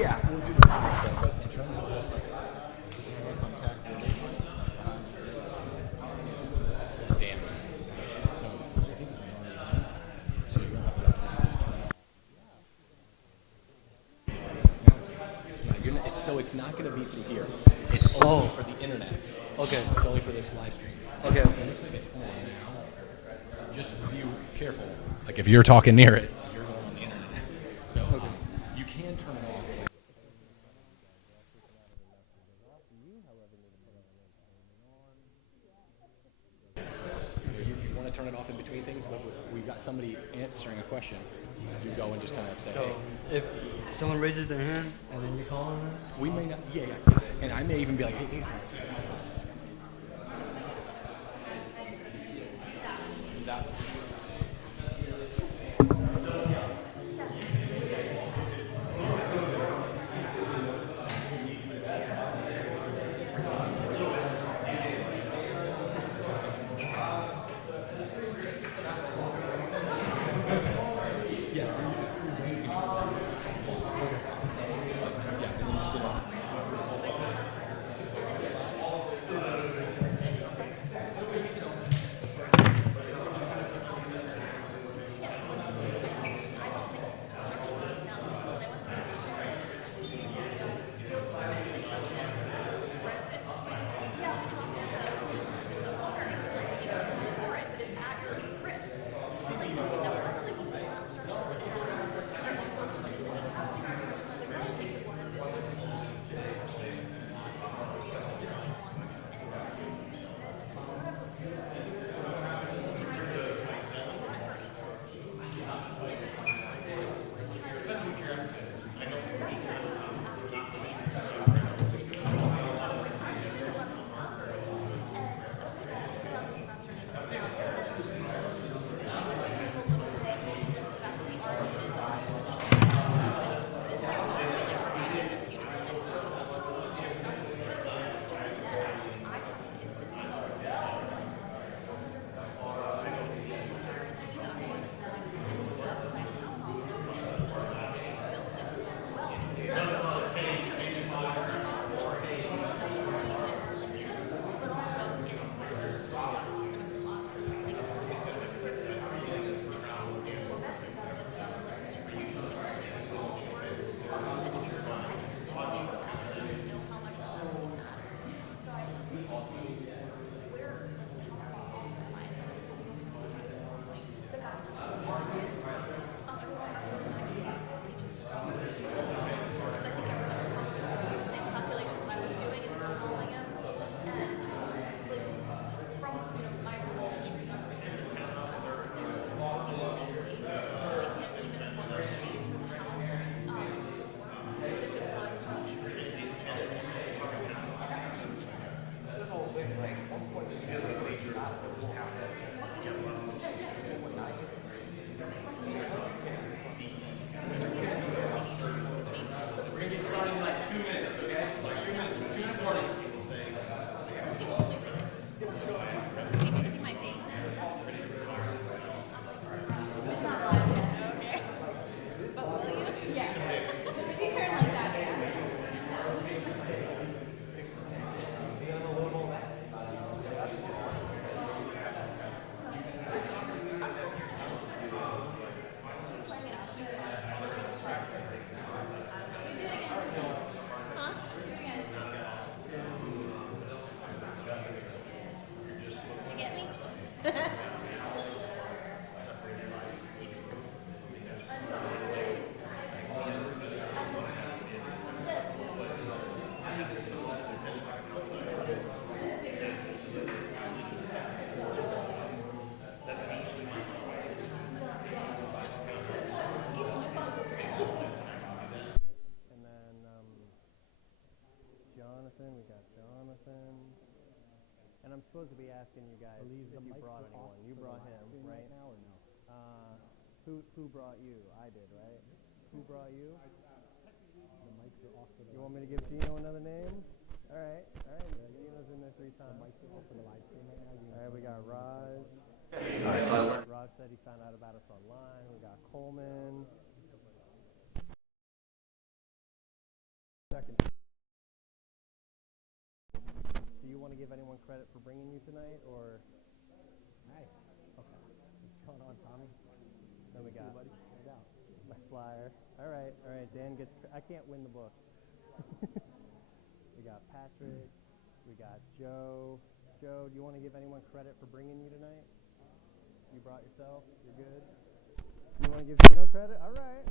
Yeah, we'll do the business stuff. But in terms of just contact, damn. So I think it's already on. So you don't have to just turn it. Yeah, it's not going to be through here. It's only for the internet. Okay. It's only for this live stream. Okay. It looks like it's on now. Just be careful. Like if you're talking near it, you're going on the internet. So you can turn it off. So if you want to turn it off in between things, but if we've got somebody answering a question, you go and just kind of say, So hey. if someone raises their hand and then you call on them? We may not, yeah. And I may even be like, hey. Jonathan, we got Jonathan. And I'm supposed to be asking you guys if you brought anyone. You brought him, right? Now or no? Who brought you? I did, right? Who brought you? The mics are off for the. You want me to give Gino another name? All right. Gino's in there 3 times. The mics are off for the live stream right now. All right, we got Raj. All right, so Raj said he found out about us online. We got Coleman. want to give anyone credit for bringing you tonight, or? Nice. Okay. What's going on, Tommy? Then we got my flyer. All right. Dan gets. I can't win the book. We got Patrick. We got Joe. Joe, do you want to give anyone credit for bringing you tonight? You brought yourself. You're good. You want to give Gino credit? All right.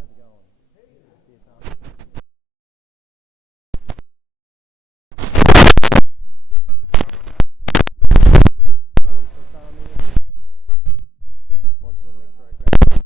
How's it going? See you, Tommy. So Tommy, well, just want to make sure I grab.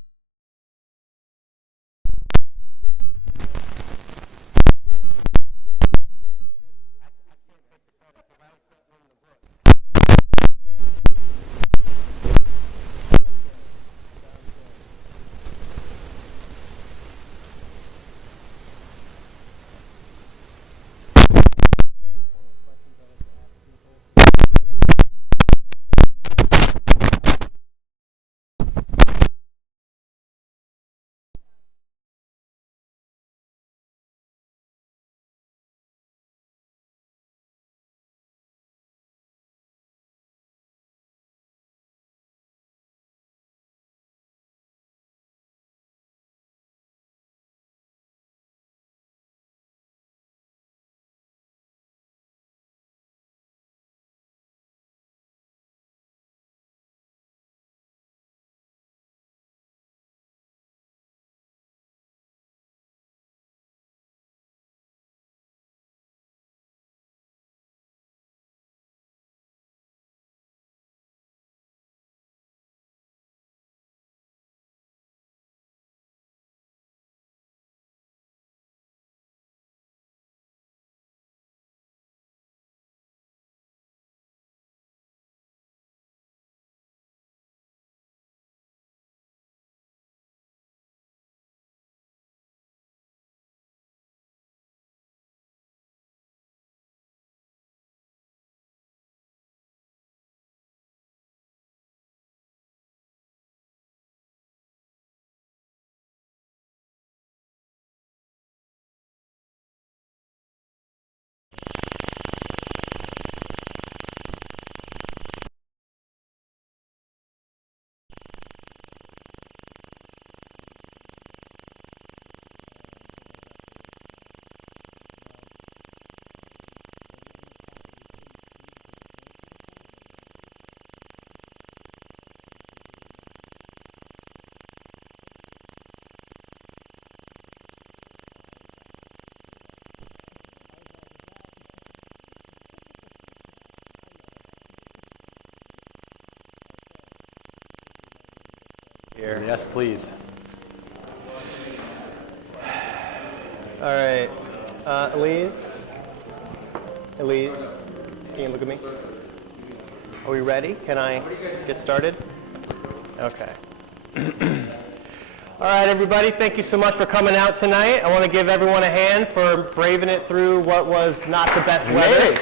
Here. Yes, please. All right, Elise, can you look at me? Are we ready? Can I get started? Okay. All right, everybody, thank you so much for coming out tonight. I want to give everyone a hand for braving it through what was not the best weather.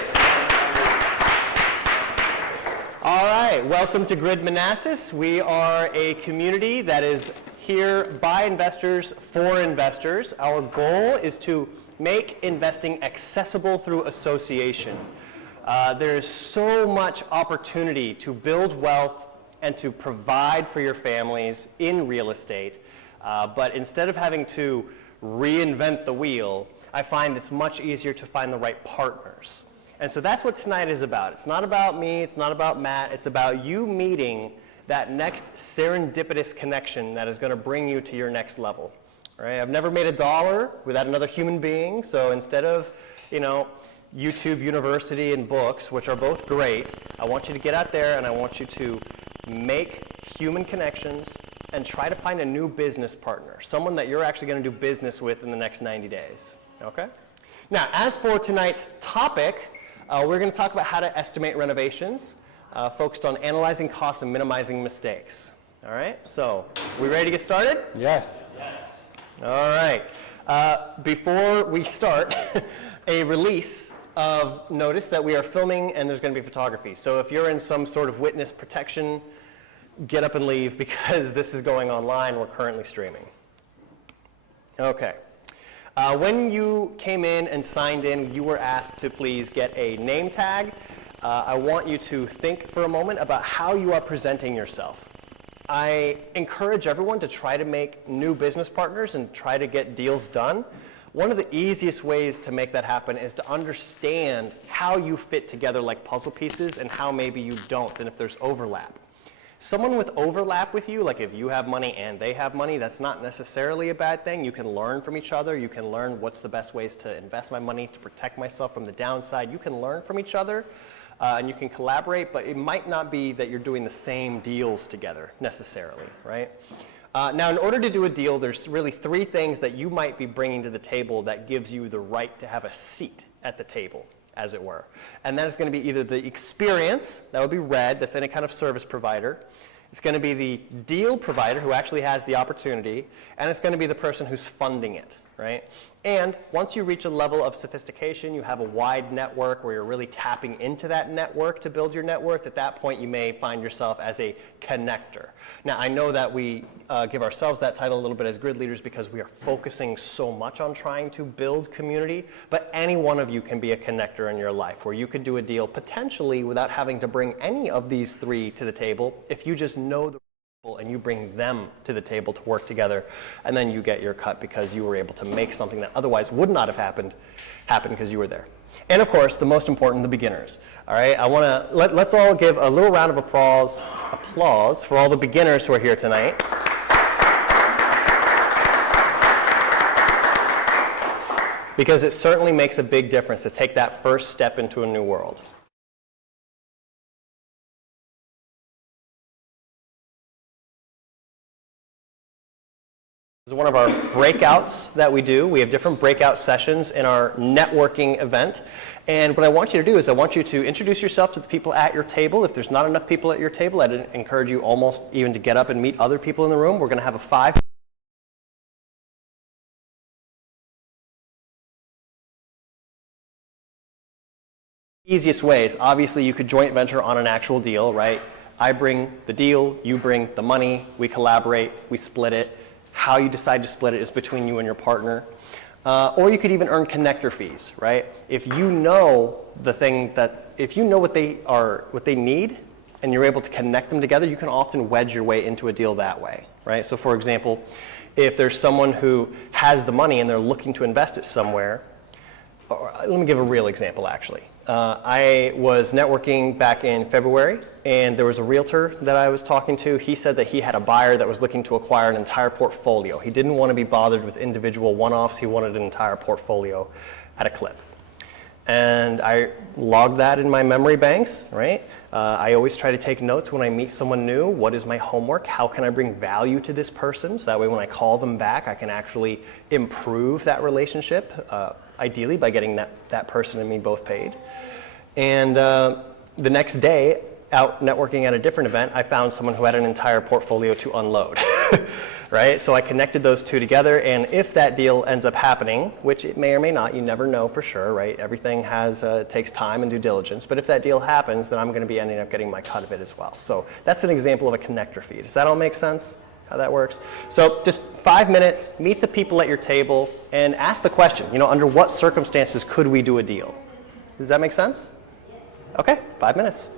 All right, welcome to Grid Manassas. We are a community that is here by investors for investors. Our goal is to make investing accessible through association. There's so much opportunity to build wealth and to provide for your families in real estate. But instead of having to reinvent the wheel, I find it's much easier to find the right partners. And so that's what tonight is about. It's not about me, it's not about Matt, it's about you meeting that next serendipitous connection that is going to bring you to your next level. Right? I've never made a dollar without another human being, so instead of, YouTube University and books, which are both great, I want you to get out there and I want you to make human connections and try to find a new business partner, someone that you're actually going to do business with in the next 90 days. Okay? Now, as for tonight's topic, we're going to talk about how to estimate renovations, focused on analyzing costs and minimizing mistakes. All right? So, we ready to get started? Yes. All right. Before we start, a release of notice that we are filming and there's going to be photography. So if you're in some sort of witness protection get up and leave because this is going online. We're currently streaming. Okay. When you came in and signed in, you were asked to please get a name tag. I want you to think for a moment about how you are presenting yourself. I encourage everyone to try to make new business partners and try to get deals done. One of the easiest ways to make that happen is to understand how you fit together like puzzle pieces and how maybe you don't, and if there's overlap. Someone with overlap with you, like if you have money and they have money, that's not necessarily a bad thing. You can learn from each other. You can learn what's the best ways to invest my money to protect myself from the downside. You can learn from each other and you can collaborate, but it might not be that you're doing the same deals together necessarily, right? Now, in order to do a deal, there's really three things that you might be bringing to the table that gives you the right to have a seat at the table, as it were. And that is going to be either the experience, that would be red, that's any kind of service provider. It's going to be the deal provider who actually has the opportunity, and it's going to be the person who's funding it, right? And once you reach a level of sophistication, you have a wide network where you're really tapping into that network to build your net worth. At that point, you may find yourself as a connector. Now, I know that we give ourselves that title a little bit as grid leaders because we are focusing so much on trying to build community, but any one of you can be a connector in your life where you could do a deal potentially without having to bring any of these three to the table if you just know the and you bring them to the table to work together, and then you get your cut because you were able to make something that otherwise would not have happened because you were there. And of course, the most important, the beginners. All right, I want to let's all give a little round of applause for all the beginners who are here tonight. Because it certainly makes a big difference to take that first step into a new world. This is one of our breakouts that we do. We have different breakout sessions in our networking event. And what I want you to do is I want you to introduce yourself to the people at your table. If there's not enough people at your table, I'd encourage you almost even to get up and meet other people in the room. We're going to have a 5. Easiest ways, obviously you could joint venture on an actual deal, right? I bring the deal, you bring the money, we collaborate, we split it. How you decide to split it is between you and your partner. Or you could even earn connector fees, right? If you know if you know what they need, and you're able to connect them together, you can often wedge your way into a deal that way, right? So for example, if there's someone who has the money and they're looking to invest it somewhere, let me give a real example actually. I was networking back in February, and there was a realtor that I was talking to. He said that he had a buyer that was looking to acquire an entire portfolio. He didn't want to be bothered with individual one-offs. He wanted an entire portfolio at a clip. And I logged that in my memory banks, right? I always try to take notes when I meet someone new. What is my homework? How can I bring value to this person? So that way when I call them back, I can actually improve that relationship, ideally by getting that person and me both paid. And the next day, out networking at a different event, I found someone who had an entire portfolio to unload. Right? So I connected those two together, and if that deal ends up happening, which it may or may not, you never know for sure, right? Everything takes time and due diligence, but if that deal happens, then I'm going to be ending up getting my cut of it as well. So that's an example of a connector fee. Does that all make sense, how that works? So just 5 minutes, meet the people at your table, and ask the question, under what circumstances could we do a deal? Does that make sense? Okay, 5 minutes.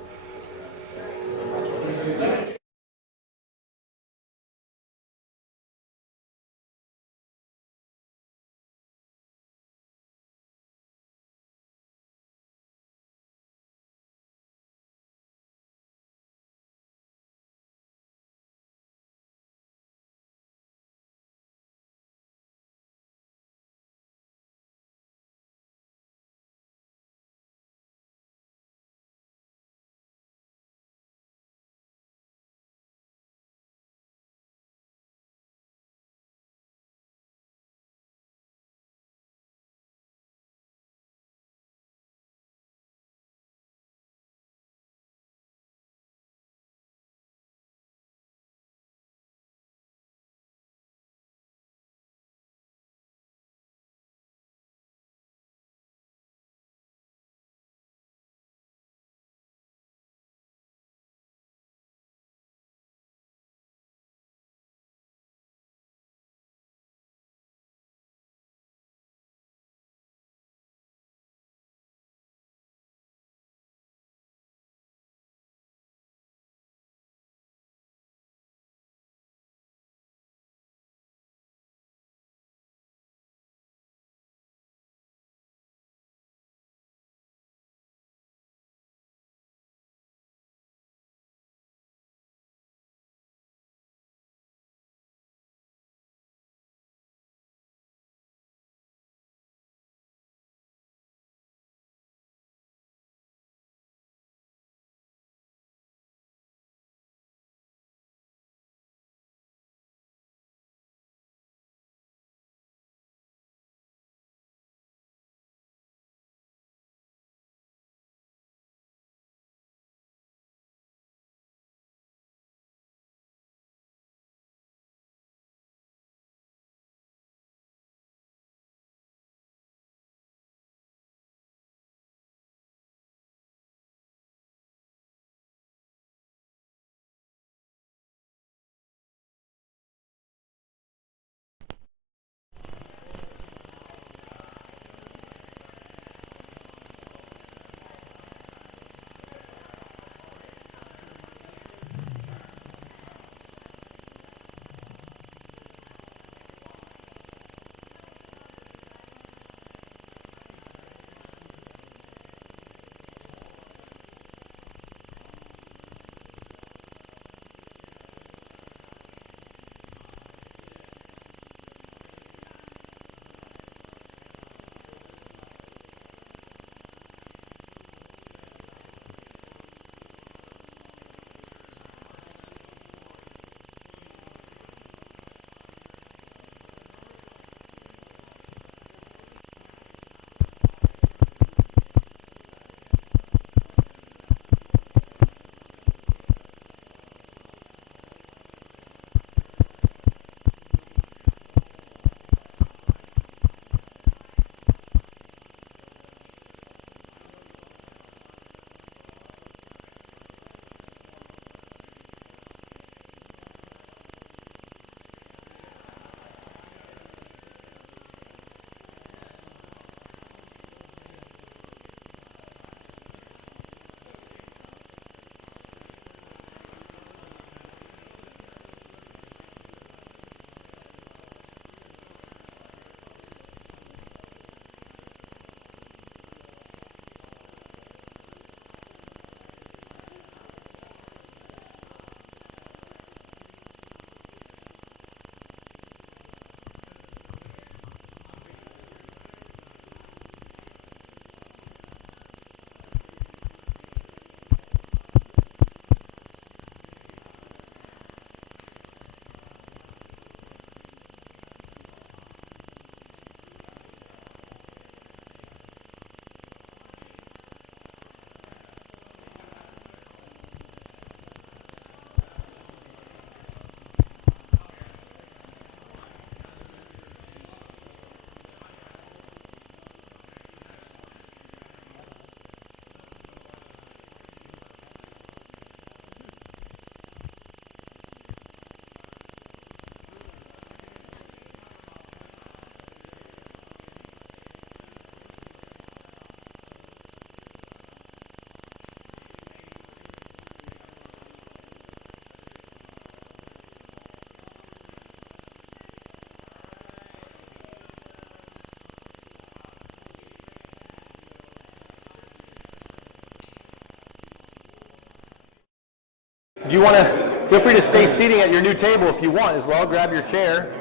Do you want to, feel free to stay seating at your new table if you want as well. Grab your chair.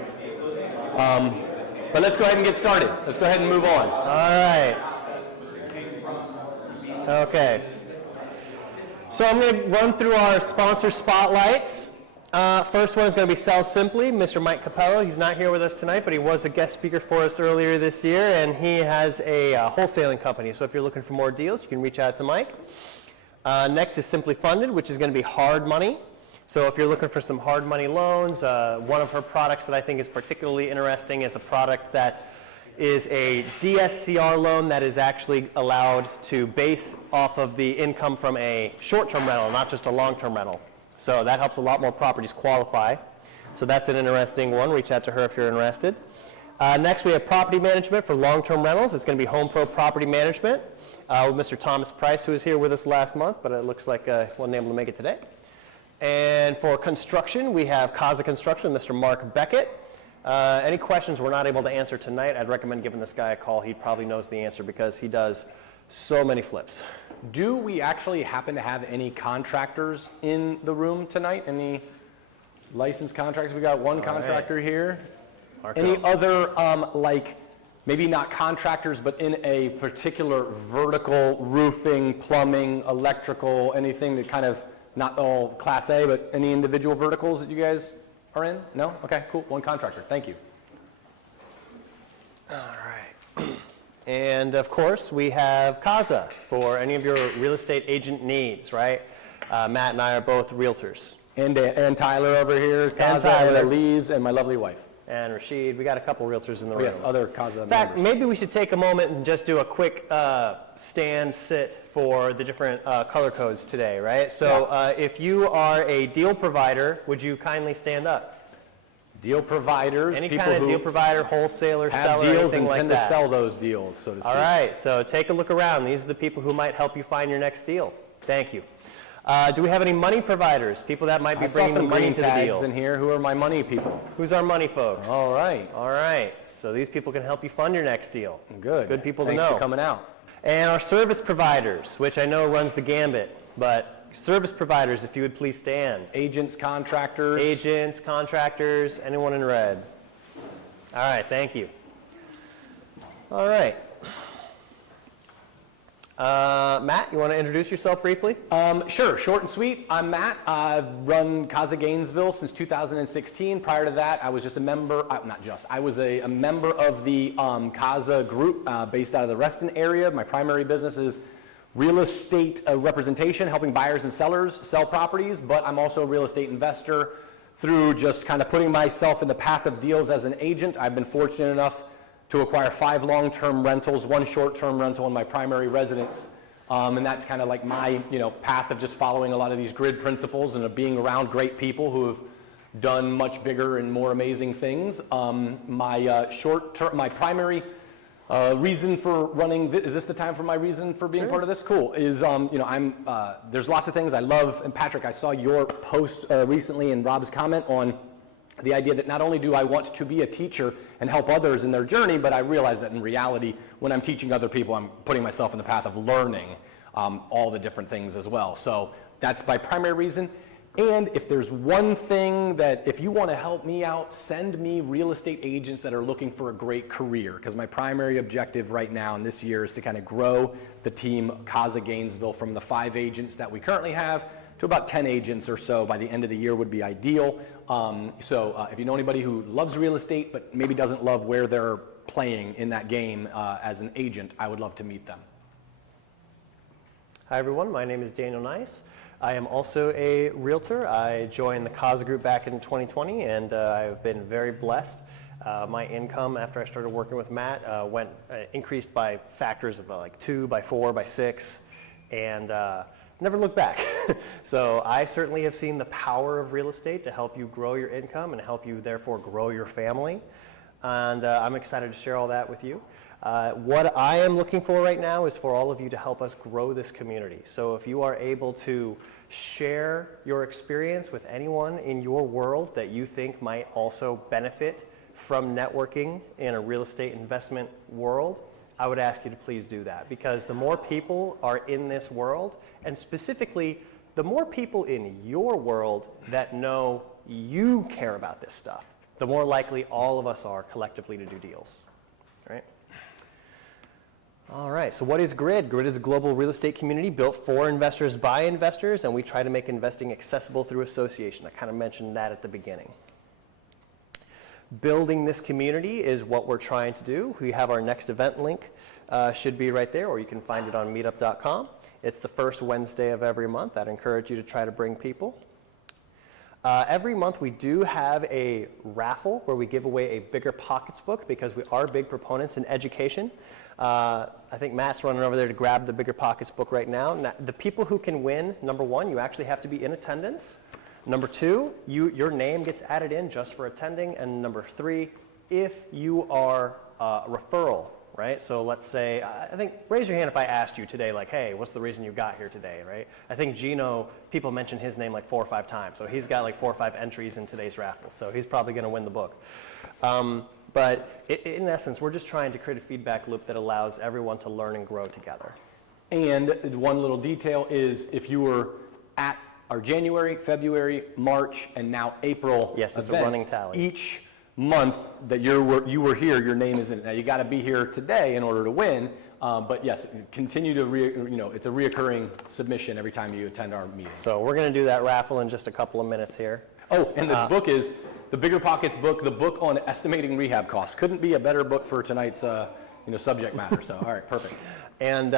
But let's go ahead and get started. Let's go ahead and move on. All right. Okay. So I'm going to run through our sponsor spotlights. First one is going to be Sell Simply, Mr. Mike Capello. He's not here with us tonight, but he was a guest speaker for us earlier this year, and he has a wholesaling company. So if you're looking for more deals, you can reach out to Mike. Next is Simply Funded, which is going to be hard money. So if you're looking for some hard money loans, one of her products that I think is particularly interesting is a product that is a DSCR loan that is actually allowed to base off of the income from a short-term rental, not just a long-term rental. So that helps a lot more properties qualify. So that's an interesting one. Reach out to her if you're interested. Next, we have property management for long-term rentals. It's going to be Home Pro Property Management with Mr. Thomas Price, who was here with us last month, but it looks like wasn't able to make it today. And for construction, we have Kaza Construction, Mr. Mark Beckett. Any questions we're not able to answer tonight, I'd recommend giving this guy a call. He probably knows the answer because he does so many flips. Do we actually happen to have any contractors in the room tonight? Any licensed contractors? We got one contractor here. Marco. Any other, like, maybe not contractors, but in a particular vertical, roofing, plumbing, electrical, anything that kind of, not all Class A, but any individual verticals that you guys are in? No? Okay, cool. One contractor. Thank you. All right. And of course, we have Kaza for any of your real estate agent needs, right? Matt and I are both realtors. And Tyler over here is And Kaza, Tyler. and Elise, and my lovely wife. And Rashid, we got a couple realtors in the room. Yes, other Kaza In fact, members. maybe we should take a moment and just do a quick stand sit for the different color codes today, right? So if you are a deal provider, would you kindly stand up? Deal providers, Any people kind of who deal provider, wholesaler, have seller, deals anything and like tend that. to sell those deals, so to speak. All right, so take a look around. These are the people who might help you find your next deal. Thank you. Do we have any money providers? People that might be I saw bringing the some money green to the tags deal. in here. Who are my money people? Who's our money folks? All right. All right. So these people can help you fund your next deal. Good. Good people Thanks to know. for coming out. And our service providers, which I know runs the gambit, but service providers, if you would please stand. Agents, contractors. Agents, contractors, anyone in red. All right, thank you. All right. Matt, you want to introduce yourself briefly? Sure, short and sweet. I'm Matt. I've run Kaza Gainesville since 2016. Prior to that, I was just a member, I was a member of the Kaza group based out of the Reston area. My primary business is real estate representation, helping buyers and sellers sell properties, but I'm also a real estate investor through just kind of putting myself in the path of deals as an agent. I've been fortunate enough to acquire 5 long-term rentals, 1 short-term rental in my primary residence. And that's kind of like my path of just following a lot of these grid principles and of being around great people who have done much bigger and more amazing things. My primary reason for running, is this the time for my reason for being part of this? Cool. Is, there's lots of things I love. And Patrick, I saw your post recently and Rob's comment on the idea that not only do I want to be a teacher and help others in their journey, but I realize that in reality, when I'm teaching other people, I'm putting myself in the path of learning all the different things as well. So that's my primary reason. And if there's one thing that, if you want to help me out, send me real estate agents that are looking for a great career, because my primary objective right now in this year is to kind of grow the team Kaza Gainesville from the 5 agents that we currently have to about 10 agents or so by the end of the year would be ideal. If you know anybody who loves real estate but maybe doesn't love where they're playing in that game as an agent, I would love to meet them. Hi everyone, my name is Daniel Nice. I am also a realtor. I joined the Kaza Group back in 2020 and I've been very blessed. My income after I started working with Matt increased by factors of like 2, by 4, by 6, and never looked back. So I certainly have seen the power of real estate to help you grow your income and help you therefore grow your family. And I'm excited to share all that with you. What I am looking for right now is for all of you to help us grow this community. So if you are able to share your experience with anyone in your world that you think might also benefit from networking in a real estate investment world, I would ask you to please do that, because the more people are in this world, and specifically the more people in your world that know you care about this stuff, the more likely all of us are collectively to do deals, right? All right, so what is GRID? GRID is a global real estate community built for investors by investors, and we try to make investing accessible through association. I kind of mentioned that at the beginning. Building this community is what we're trying to do. We have our next event link, should be right there, or you can find it on meetup.com. It's the first Wednesday of every month. I'd encourage you to try to bring people. Every month we do have a raffle where we give away a Bigger Pockets book because we are big proponents in education. I think Matt's running over there to grab the Bigger Pockets book right now. Now, the people who can win, number one, you actually have to be in attendance. Number two, your name gets added in just for attending. And number three, if you are a referral, right? So let's say, I think, raise your hand if I asked you today, like, hey, what's the reason you got here today, right? I think Gino, people mentioned his name like 4 or 5 times. So he's got like 4 or 5 entries in today's raffle. So he's probably going to win the book. But in essence, we're just trying to create a feedback loop that allows everyone to learn and grow together. And one little detail is if you were at our January, February, March, and now April Yes, it's event, a running tally. each month that you were here, your name is in it. Now you got to be here today in order to win. But yes, continue to it's a reoccurring submission every time you attend our meeting. So we're going to do that raffle in just a couple of minutes here. Oh, and the book is the Bigger Pockets book, the book on estimating rehab costs. Couldn't be a better book for tonight's subject matter. So all right, perfect. And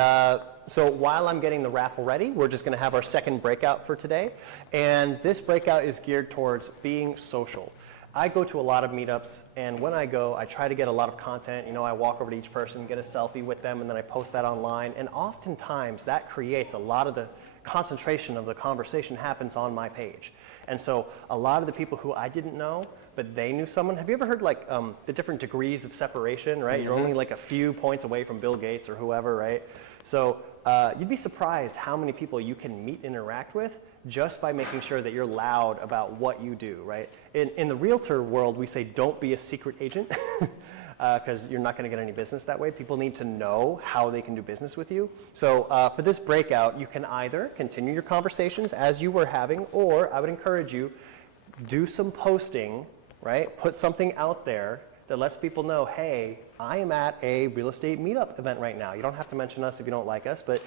so while I'm getting the raffle ready, we're just going to have our second breakout for today. And this breakout is geared towards being social. I go to a lot of meetups, and when I go, I try to get a lot of content. You know, I walk over to each person, get a selfie with them, and then I post that online. And oftentimes, that creates a lot of the concentration of the conversation happens on my page. And so a lot of the people who I didn't know, but they knew someone. Have you ever heard like the different degrees of separation, right? Mm-hmm. You're only like a few points away from Bill Gates or whoever, right? So you'd be surprised how many people you can meet and interact with just by making sure that you're loud about what you do, right? In the realtor world, we say don't be a secret agent because you're not going to get any business that way. People need to know how they can do business with you. So for this breakout, you can either continue your conversations as you were having, or I would encourage you, do some posting, right? Put something out there that lets people know, hey, I am at a real estate meetup event right now. You don't have to mention us if you don't like us, but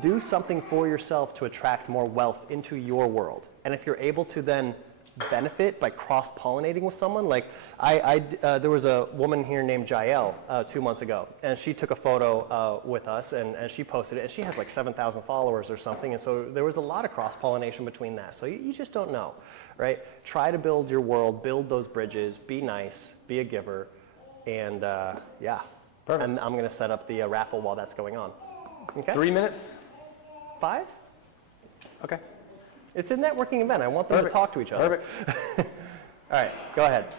do something for yourself to attract more wealth into your world. And if you're able to then benefit by cross-pollinating with someone, like there was a woman here named Jael 2 months ago, and she took a photo with us, and she posted it, and she has like 7,000 followers or something, and so there was a lot of cross-pollination between that. So you just don't know, right? Try to build your world, build those bridges, be nice, be a giver, and yeah. Perfect. And I'm going to set up the raffle while that's going on. Okay? 3 minutes? 5? Okay. It's a networking event. I want them to talk to each other. Perfect. All right, go ahead.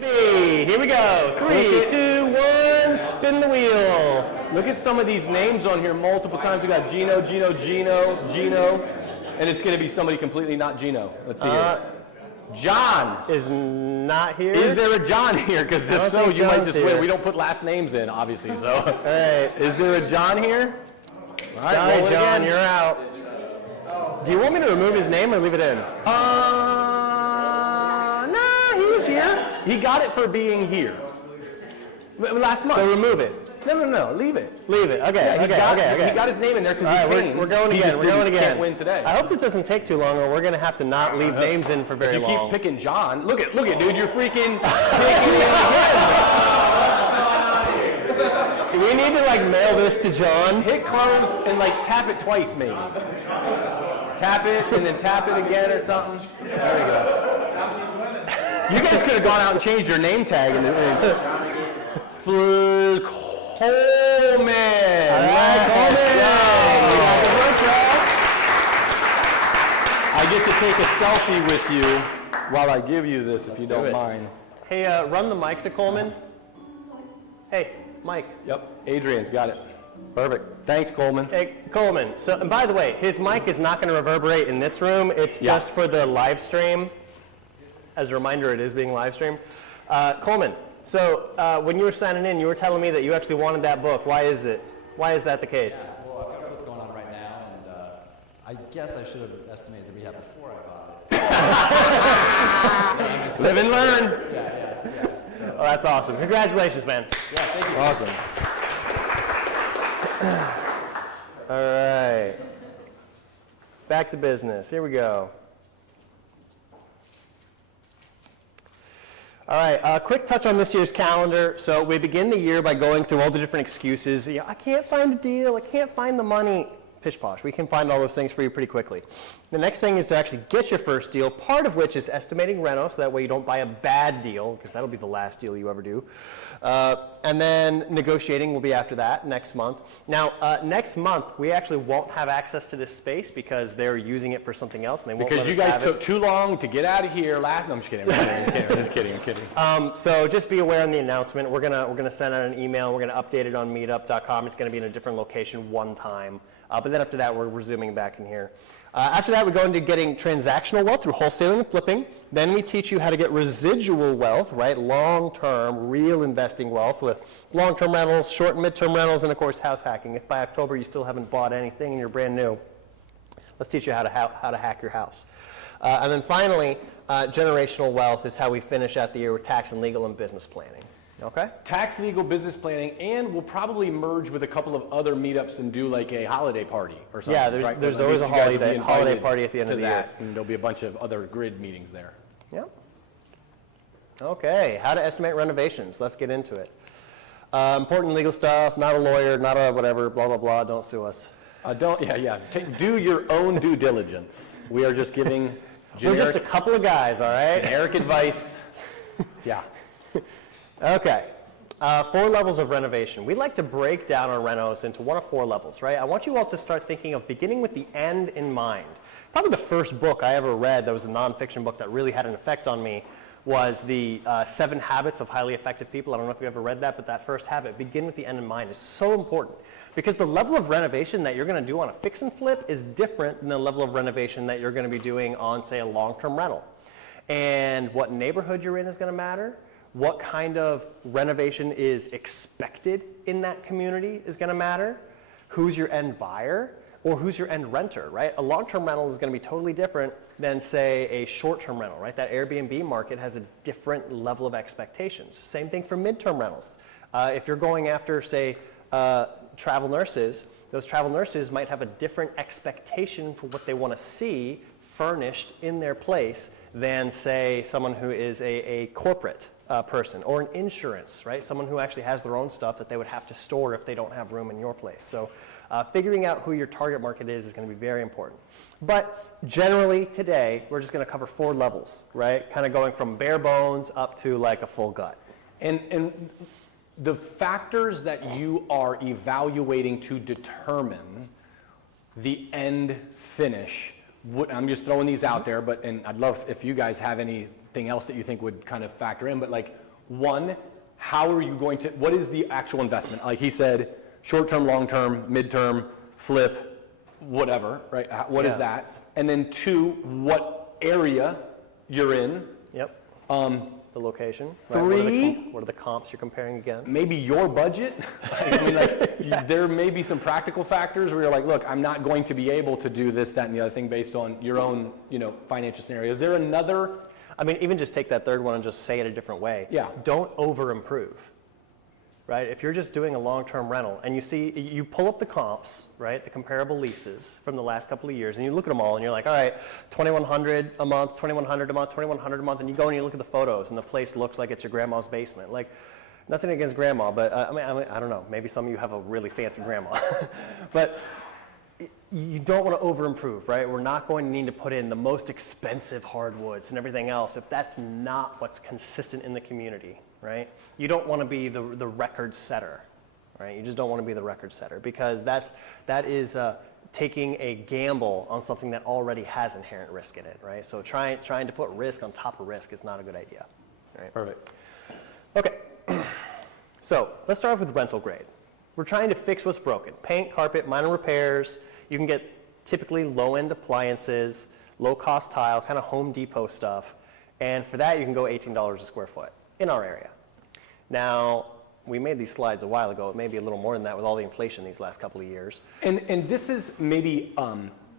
Here we go. 3, 2, 1, spin the wheel. Look at some of these names on here multiple times. We got Gino, and it's going to be somebody completely not Gino. Let's see here. John. Is not here. Is there a John here? Because I don't if so, think you might John's just here. win. We don't put last names in, obviously. So, All right. is there a John here? All right, Sorry, roll it John, again. you're out. Do you want me to remove his name or leave it in? No, he was here. He got it for being here. Last month. So remove it. No, leave it. Leave it. Okay, He okay. got his name in there because All he right, came. we're going He again. just We're going didn't- again. Can't win today. I hope this doesn't take too long, or we're gonna have to not leave names in for very If you long. keep picking John, look at, dude, you're freaking picking it again. Do we need to like mail this to John? Hit close and like tap it twice, maybe. Tap it and then tap it again or something. There we go. You guys could have gone out and changed your name tag. For Coleman. I get to take a selfie with you while I give you this, if you don't mind. Hey, run the mic to Coleman. Hey, Mike. Yep, Adrian's got it. Perfect. Thanks, Coleman. Hey, Coleman, so, and by the way, his mic is not going to reverberate in this room. It's just for the live stream. As a reminder, it is being live streamed. Coleman, so when you were signing in, you were telling me that you actually wanted that book. Why is it? Why is that the case? Yeah, well, I've got a flip going on right now, and I guess I should have estimated the rehab before I bought it. Live and learn. Yeah. So, Oh, that's awesome. Congratulations, man. yeah, thank you. Awesome. All right. Back to business. Here we go. All right, quick touch on this year's calendar. So we begin the year by going through all the different excuses. You know, I can't find a deal, I can't find the money. Pish posh, we can find all those things for you pretty quickly. The next thing is to actually get your first deal, part of which is estimating reno, so that way you don't buy a bad deal, because that'll be the last deal you ever do. And then negotiating will be after that, next month. Now, next month, we actually won't have access to this space because they're using it for something else, and they won't Because let you us guys have took it. too long to get out of here last. No, I'm just kidding. I'm kidding. So just be aware on the announcement. We're gonna send out an email. We're gonna update it on meetup.com. It's gonna be in a different location one time. But then after that, we're resuming back in here. After that, we go into getting transactional wealth through wholesaling and flipping. Then we teach you how to get residual wealth, right? Long-term, real investing wealth with long-term rentals, short and mid-term rentals, and of course, house hacking. If by October you still haven't bought anything and you're brand new, let's teach you how to hack your house. And then finally, generational wealth is how we finish out the year with tax and legal and business planning. Okay? Tax, legal, business planning, and we'll probably merge with a couple of other meetups and do like a holiday party or something. Yeah, right? there's At always least a you guys will be holiday invited party at the end to of the that, year. and there'll be a bunch of other grid meetings there. Yep. Okay, how to estimate renovations. Let's get into it. Important legal stuff, not a lawyer, not a whatever, blah, blah, blah, don't sue us. Do your own due diligence. We are just giving We're just a couple of guys, all right? generic advice. Yeah. Okay. 4 levels of renovation. We like to break down our renos into 1 of 4 levels, right? I want you all to start thinking of beginning with the end in mind. Probably the first book I ever read that was a nonfiction book that really had an effect on me was the 7 Habits of Highly Effective People. I don't know if you ever read that, but that first habit, begin with the end in mind, is so important. Because the level of renovation that you're going to do on a fix and flip is different than the level of renovation that you're going to be doing on, say, a long-term rental. And what neighborhood you're in is going to matter. What kind of renovation is expected in that community is going to matter. Who's your end buyer or who's your end renter, right? A long-term rental is going to be totally different than, say, a short-term rental, right? That Airbnb market has a different level of expectations. Same thing for midterm rentals. If you're going after, say, travel nurses, those travel nurses might have a different expectation for what they want to see furnished in their place than, say, someone who is a corporate person, or an insurance, right? Someone who actually has their own stuff that they would have to store if they don't have room in your place. So figuring out who your target market is going to be very important. But generally today, we're just going to cover 4 levels, right? Kind of going from bare bones up to like a full gut. And the factors that you are evaluating to determine the end finish, I'm just throwing these out there, and I'd love if you guys have anything else that you think would kind of factor in, but like, 1, how are you going to, what is the actual investment? Like he said, short-term, long-term, mid-term, flip, whatever, right? What is that? And then 2, what area you're in. Yep. The location. Right? 3, what are the comps you're comparing against? maybe your budget. I mean, like, there may be some practical factors where you're like, look, I'm not going to be able to do this, that, and the other thing based on your own, financial scenario. Is there another? I mean, even just take that third one and just say it a different way. Yeah. Don't over-improve, right? If you're just doing a long-term rental and you pull up the comps, right, the comparable leases from the last couple of years, and you look at them all and you're like, all right, $2,100 a month, $2,100 a month, $2,100 a month, and you go and you look at the photos and the place looks like it's your grandma's basement. Like, nothing against grandma, but I mean, I don't know, maybe some of you have a really fancy grandma. But you don't want to over-improve, right? We're not going to need to put in the most expensive hardwoods and everything else if that's not what's consistent in the community, right? You don't want to be the record setter, right? You just don't want to be the record setter because that is taking a gamble on something that already has inherent risk in it, right? So trying to put risk on top of risk is not a good idea, right? Perfect. Okay, so let's start off with rental grade. We're trying to fix what's broken. Paint, carpet, minor repairs. You can get typically low-end appliances, low-cost tile, kind of Home Depot stuff. And for that, you can go $18 a square foot in our area. Now, we made these slides a while ago. It may be a little more than that with all the inflation these last couple of years. And this is maybe,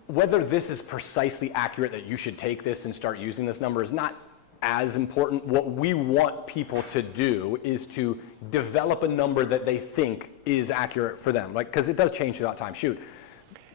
whether this is precisely accurate that you should take this and start using this number is not as important. What we want people to do is to develop a number that they think is accurate for them, like, because it does change throughout time. Shoot,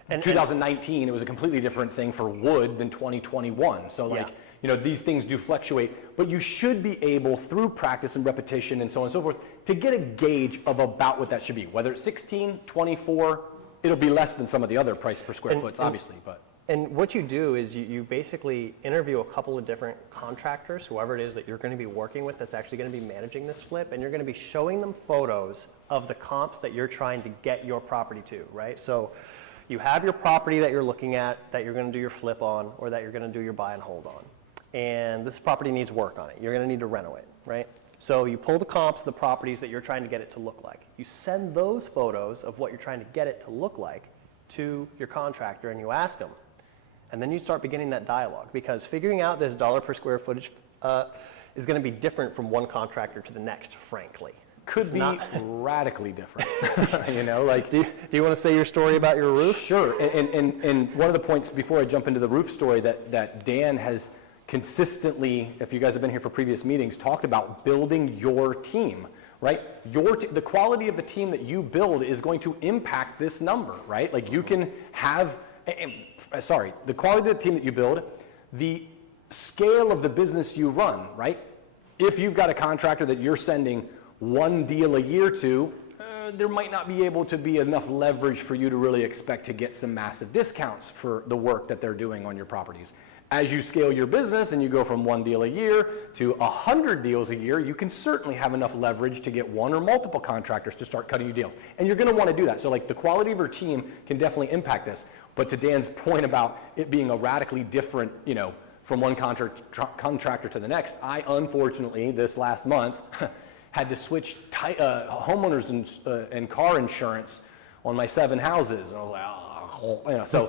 in 2019, it was a completely different thing for wood than 2021. So like, Yeah. you know, these things do fluctuate, but you should be able, through practice and repetition and so on and so forth, to get a gauge of about what that should be. Whether it's 16, 24, it'll be less than some of the other price per square foot, obviously, but. And what you do is you basically interview a couple of different contractors, whoever it is that you're going to be working with that's actually going to be managing this flip, and you're going to be showing them photos of the comps that you're trying to get your property to, right? So you have your property that you're looking at, that you're going to do your flip on, or that you're going to do your buy and hold on. And this property needs work on it. You're going to need to renovate, right? So you pull the comps of the properties that you're trying to get it to look like. You send those photos of what you're trying to get it to look like to your contractor, and you ask them. And then you start beginning that dialogue, because figuring out this dollar per square footage is going to be different from one contractor to the next, frankly. Could be radically different, you know, like. Do you want to say your story about your roof? Sure, and one of the points before I jump into the roof story that Dan has consistently, if you guys have been here for previous meetings, talked about building your team, right? The quality of the team that you build is going to impact this number, right? Like you can have, the quality of the team that you build, the scale of the business you run, right? If you've got a contractor that you're sending one deal a year to, there might not be able to be enough leverage for you to really expect to get some massive discounts for the work that they're doing on your properties. As you scale your business and you go from one deal a year to 100 deals a year, you can certainly have enough leverage to get one or multiple contractors to start cutting you deals. And you're gonna wanna do that. So like the quality of your team can definitely impact this. But to Dan's point about it being a radically different, you know, from one contractor to the next, I unfortunately, this last month, had to switch homeowners and car insurance on my 7 houses. And I was like, oh, you know, so,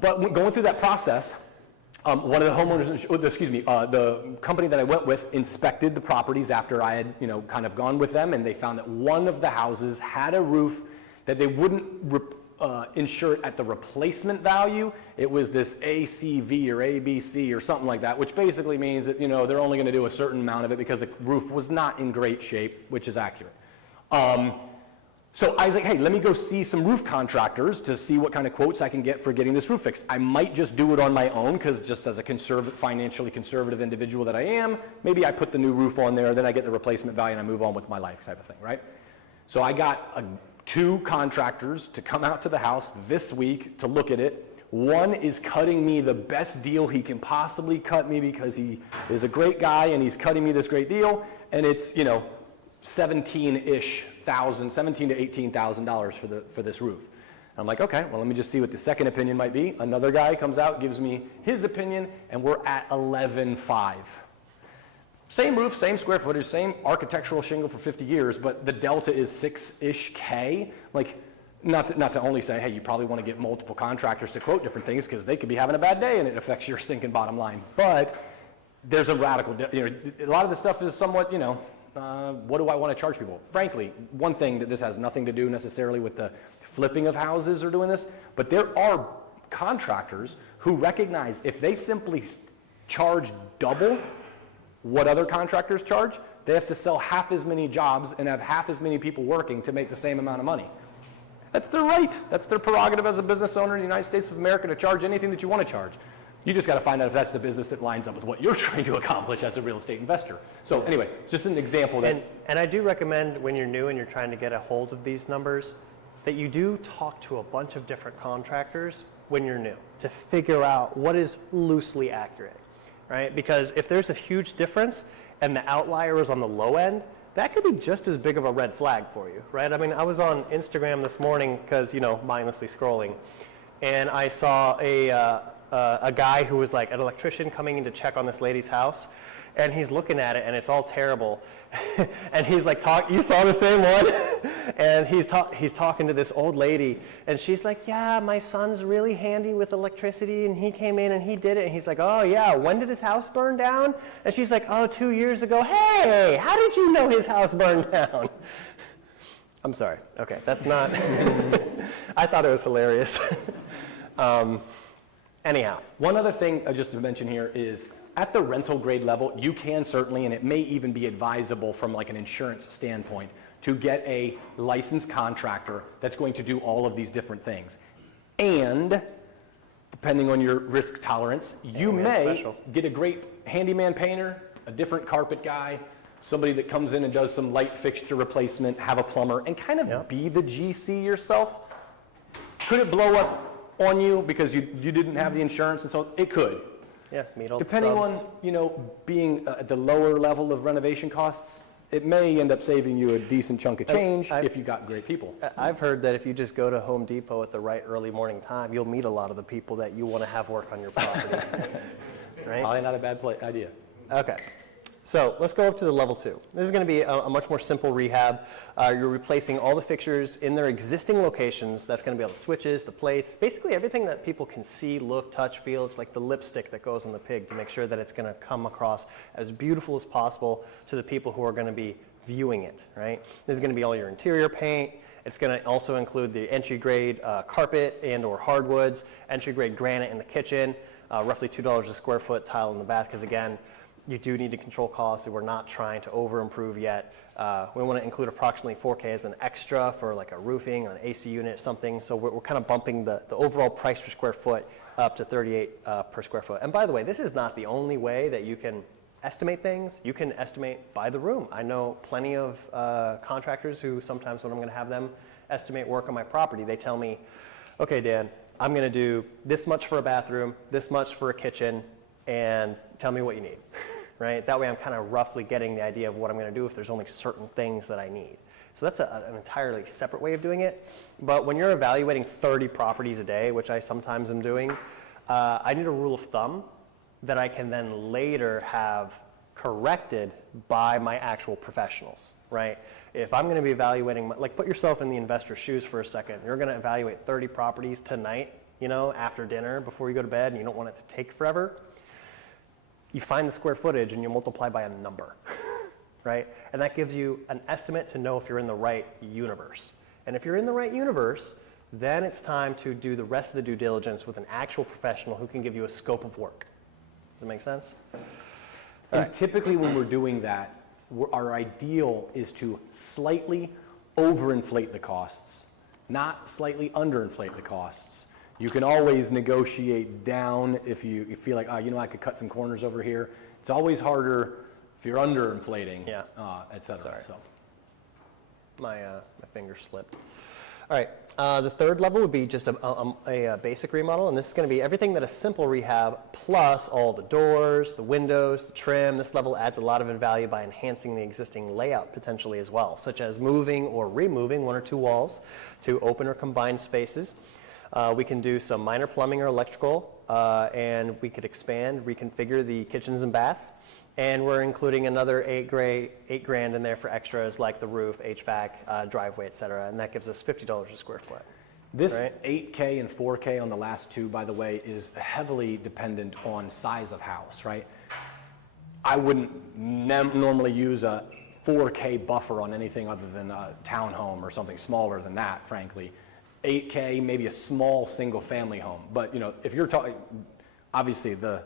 but going through that process, one of the homeowners, the company that I went with inspected the properties after I had, you know, kind of gone with them, and they found that one of the houses had a roof that they wouldn't insure at the replacement value. It was this ACV or ABC or something like that, which basically means that, you know, they're only going to do a certain amount of it because the roof was not in great shape, which is accurate. So I was like, hey, let me go see some roof contractors to see what kind of quotes I can get for getting this roof fixed. I might just do it on my own, because just as a financially conservative individual that I am, maybe I put the new roof on there, then I get the replacement value and I move on with my life type of thing, right? So I got 2 contractors to come out to the house this week to look at it. One is cutting me the best deal he can possibly cut me because he is a great guy and he's cutting me this great deal, and it's, you know, $17,000 to $18,000 for this roof. I'm like, okay, well, let me just see what the second opinion might be. Another guy comes out, gives me his opinion, and we're at $11,500. Same roof, same square footage, same architectural shingle for 50 years, but the delta is 6-ish K. Like, not to only say, hey, you probably want to get multiple contractors to quote different things because they could be having a bad day and it affects your stinking bottom line. But there's a radical, you know, a lot of the stuff is somewhat, you know, what do I want to charge people? Frankly, one thing that this has nothing to do necessarily with the flipping of houses or doing this, but there are contractors who recognize if they simply charge double what other contractors charge, they have to sell half as many jobs and have half as many people working to make the same amount of money. That's their right. That's their prerogative as a business owner in the United States of America to charge anything that you want to charge. You just got to find out if that's the business that lines up with what you're trying to accomplish as a real estate investor. So anyway, just an example that. And I do recommend when you're new and you're trying to get a hold of these numbers, that you do talk to a bunch of different contractors when you're new to figure out what is loosely accurate, right? Because if there's a huge difference and the outlier is on the low end, that could be just as big of a red flag for you, right? I mean, I was on Instagram this morning because, you know, mindlessly scrolling, and I saw a guy who was like an electrician coming in to check on this lady's house, and he's looking at it, and it's all terrible. And he's like, you saw the same one? And he's talking to this old lady, and she's like, yeah, my son's really handy with electricity, and he came in and he did it. And he's like, oh yeah, when did his house burn down? And she's like, oh, 2 years ago. Hey, how did you know his house burned down? I'm sorry. Okay, that's not, I thought it was hilarious. Anyhow. One other thing just to mention here is at the rental grade level, you can certainly, and it may even be advisable from like an insurance standpoint, to get a licensed contractor that's going to do all of these different things. And depending on your risk tolerance, you may get a great handyman painter, a different carpet guy, somebody that comes in and does some light fixture replacement, have a plumber, and kind of be the GC yourself. Could it blow up on you because you didn't have the insurance and so it could. Yeah, meet all depending the subs. on, you know, being at the lower level of renovation costs, it may end up saving you a decent chunk of change if you got great people. I've heard that if you just go to Home Depot at the right early morning time, you'll meet a lot of the people that you want to have work on your property. Right? Probably not a bad idea. Okay. So let's go up to the level 2. This is going to be a much more simple rehab. You're replacing all the fixtures in their existing locations. That's going to be all the switches, the plates, basically everything that people can see, look, touch, feel. It's like the lipstick that goes on the pig to make sure that it's going to come across as beautiful as possible to the people who are going to be viewing it, right? This is going to be all your interior paint. It's going to also include the entry grade carpet and or hardwoods, entry grade granite in the kitchen, roughly $2 a square foot tile in the bath, because again, you do need to control costs, and we're not trying to over-improve yet. We want to include approximately 4K as an extra for like a roofing, an AC unit, something. So we're kind of bumping the overall price per square foot up to $38 per square foot. And by the way, this is not the only way that you can estimate things. You can estimate by the room. I know plenty of contractors who sometimes when I'm going to have them estimate work on my property, they tell me, okay, Dan, I'm going to do this much for a bathroom, this much for a kitchen, and tell me what you need, right? That way I'm kind of roughly getting the idea of what I'm going to do if there's only certain things that I need. So that's an entirely separate way of doing it. But when you're evaluating 30 properties a day, which I sometimes am doing, I need a rule of thumb that I can then later have corrected by my actual professionals, right? If I'm going to be evaluating, like put yourself in the investor's shoes for a second. You're going to evaluate 30 properties tonight, you know, after dinner, before you go to bed, and you don't want it to take forever. You find the square footage and you multiply by a number, right? And that gives you an estimate to know if you're in the right universe. And if you're in the right universe, then it's time to do the rest of the due diligence with an actual professional who can give you a scope of work. Does that make sense? And typically when we're doing that, our ideal is to slightly overinflate the costs, not slightly underinflate the costs. You can always negotiate down if you feel like, oh, you know, I could cut some corners over here. It's always harder if you're underinflating, et cetera. Sorry. So. My finger slipped. All right, the third level would be just a basic remodel, and this is going to be everything that a simple rehab plus all the doors, the windows, the trim. This level adds a lot of value by enhancing the existing layout potentially as well, such as moving or removing 1 or 2 walls to open or combined spaces. We can do some minor plumbing or electrical, and we could expand, reconfigure the kitchens and baths. And we're including another $8 grand in there for extras like the roof, HVAC, driveway, et cetera. And that gives us $50 a square foot. This right? 8K and 4K on the last two, by the way, is heavily dependent on size of house, right? I wouldn't normally use a 4K buffer on anything other than a townhome or something smaller than that, frankly. 8K, maybe a small single family home. But, you know, if you're talking, obviously the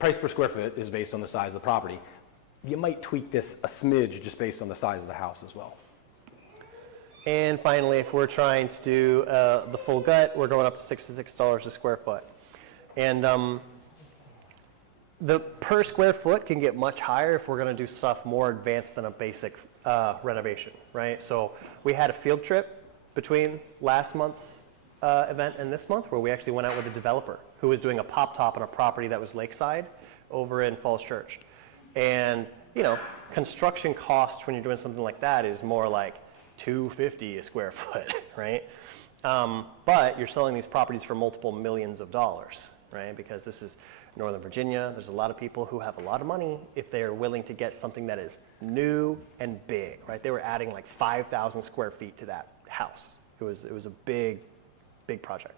price per square foot is based on the size of the property. You might tweak this a smidge just based on the size of the house as well. And finally, if we're trying to do the full gut, we're going up to $66 a square foot. And the per square foot can get much higher if we're going to do stuff more advanced than a basic renovation, right? So we had a field trip between last month's event and this month where we actually went out with a developer who was doing a pop top on a property that was lakeside over in Falls Church. And, you know, construction costs when you're doing something like that is more like $250 a square foot, right? But you're selling these properties for multiple millions of dollars, right? Because this is Northern Virginia, there's a lot of people who have a lot of money if they are willing to get something that is new and big, right? They were adding like 5,000 square feet to that house. It was a big project.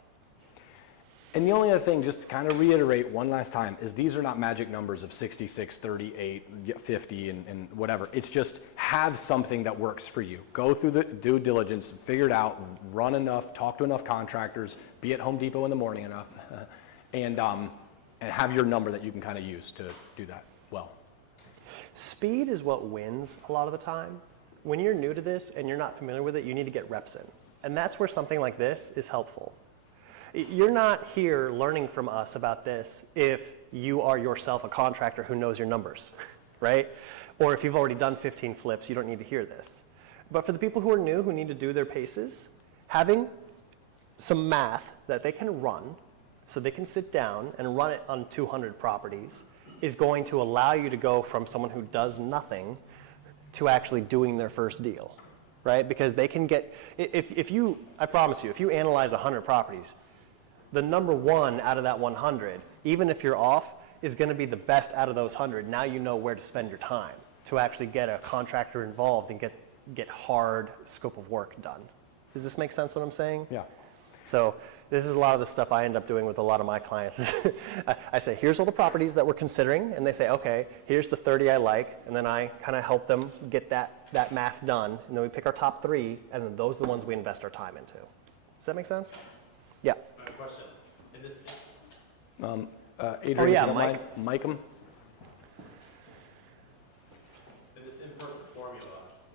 And the only other thing, just to kind of reiterate one last time, is these are not magic numbers of 66, 38, 50, and whatever. It's just have something that works for you. Go through the due diligence, figure it out, run enough, talk to enough contractors, be at Home Depot in the morning enough, and have your number that you can kind of use to do that well. Speed is what wins a lot of the time. When you're new to this and you're not familiar with it, you need to get reps in. And that's where something like this is helpful. You're not here learning from us about this if you are yourself a contractor who knows your numbers, right? Or if you've already done 15 flips, you don't need to hear this. But for the people who are new, who need to do their paces, having some math that they can run so they can sit down and run it on 200 properties is going to allow you to go from someone who does nothing to actually doing their first deal, right? Because they can get, I promise you, if you analyze 100 properties, the number one out of that 100, even if you're off, is going to be the best out of those 100. Now you know where to spend your time to actually get a contractor involved and get hard scope of work done. Does this make sense what I'm saying? Yeah. So this is a lot of the stuff I end up doing with a lot of my clients. I say, here's all the properties that we're considering, and they say, okay, here's the 30 I like, and then I kind of help them get that math done, and then we pick our top 3, and then those are the ones we invest our time into. Does that make sense? Yeah. Question. In this, Adrian, yeah, if you don't Mike. mind, mic 'em. In this imperfect formula,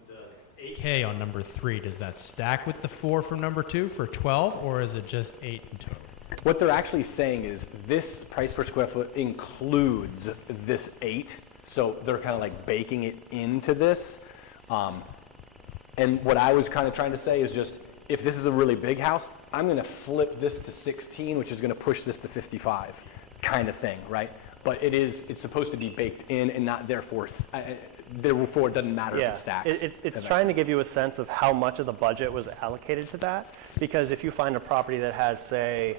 the 8K on number 3, does that stack with the 4 from number 2 for 12, or is it just 8 in total? What they're actually saying is this price per square foot includes this 8, so they're kind of like baking it into this. And what I was kind of trying to say is just, if this is a really big house, I'm going to flip this to 16, which is going to push this to 55, kind of thing, right? But it's supposed to be baked in and not therefore it doesn't matter if it stacks. It's trying to give you a sense of how much of the budget was allocated to that, because if you find a property that has, say,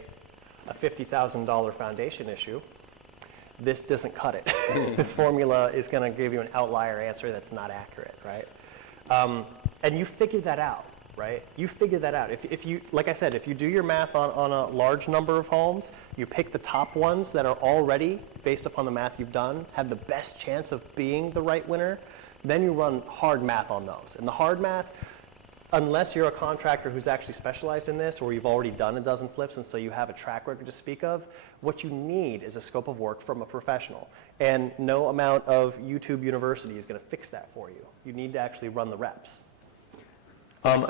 a $50,000 foundation issue, this doesn't cut it. This formula is going to give you an outlier answer that's not accurate, right? And you figured that out. Right? You figure that out. If you, like I said, if you do your math on a large number of homes, you pick the top ones that are already, based upon the math you've done, have the best chance of being the right winner, then you run hard math on those. And the hard math, unless you're a contractor who's actually specialized in this, or you've already done a dozen flips and so you have a track record to speak of, what you need is a scope of work from a professional. And no amount of YouTube University is going to fix that for you. You need to actually run the reps.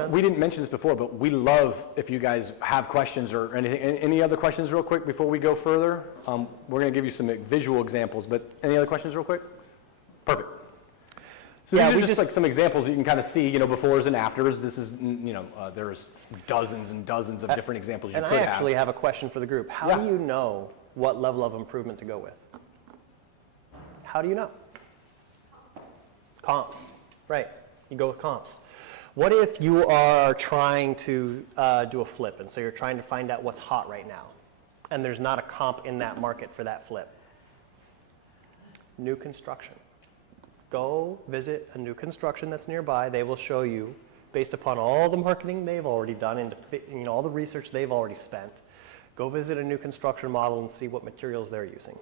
We didn't mention this before, but we love if you guys have questions or anything. Any other questions real quick before we go further? We're going to give you some visual examples, but any other questions real quick? Perfect. So yeah, these are just like some examples you can kind of see, befores and afters. This is, there's dozens and dozens of different examples you could have. And I actually have a question for the group. How do you know what level of improvement to go with? How do you know? Comps, right. You go with comps. What if you are trying to do a flip, and so you're trying to find out what's hot right now, and there's not a comp in that market for that flip? New construction. Go visit a new construction that's nearby. They will show you, based upon all the marketing they've already done and all the research they've already spent, go visit a new construction model and see what materials they're using.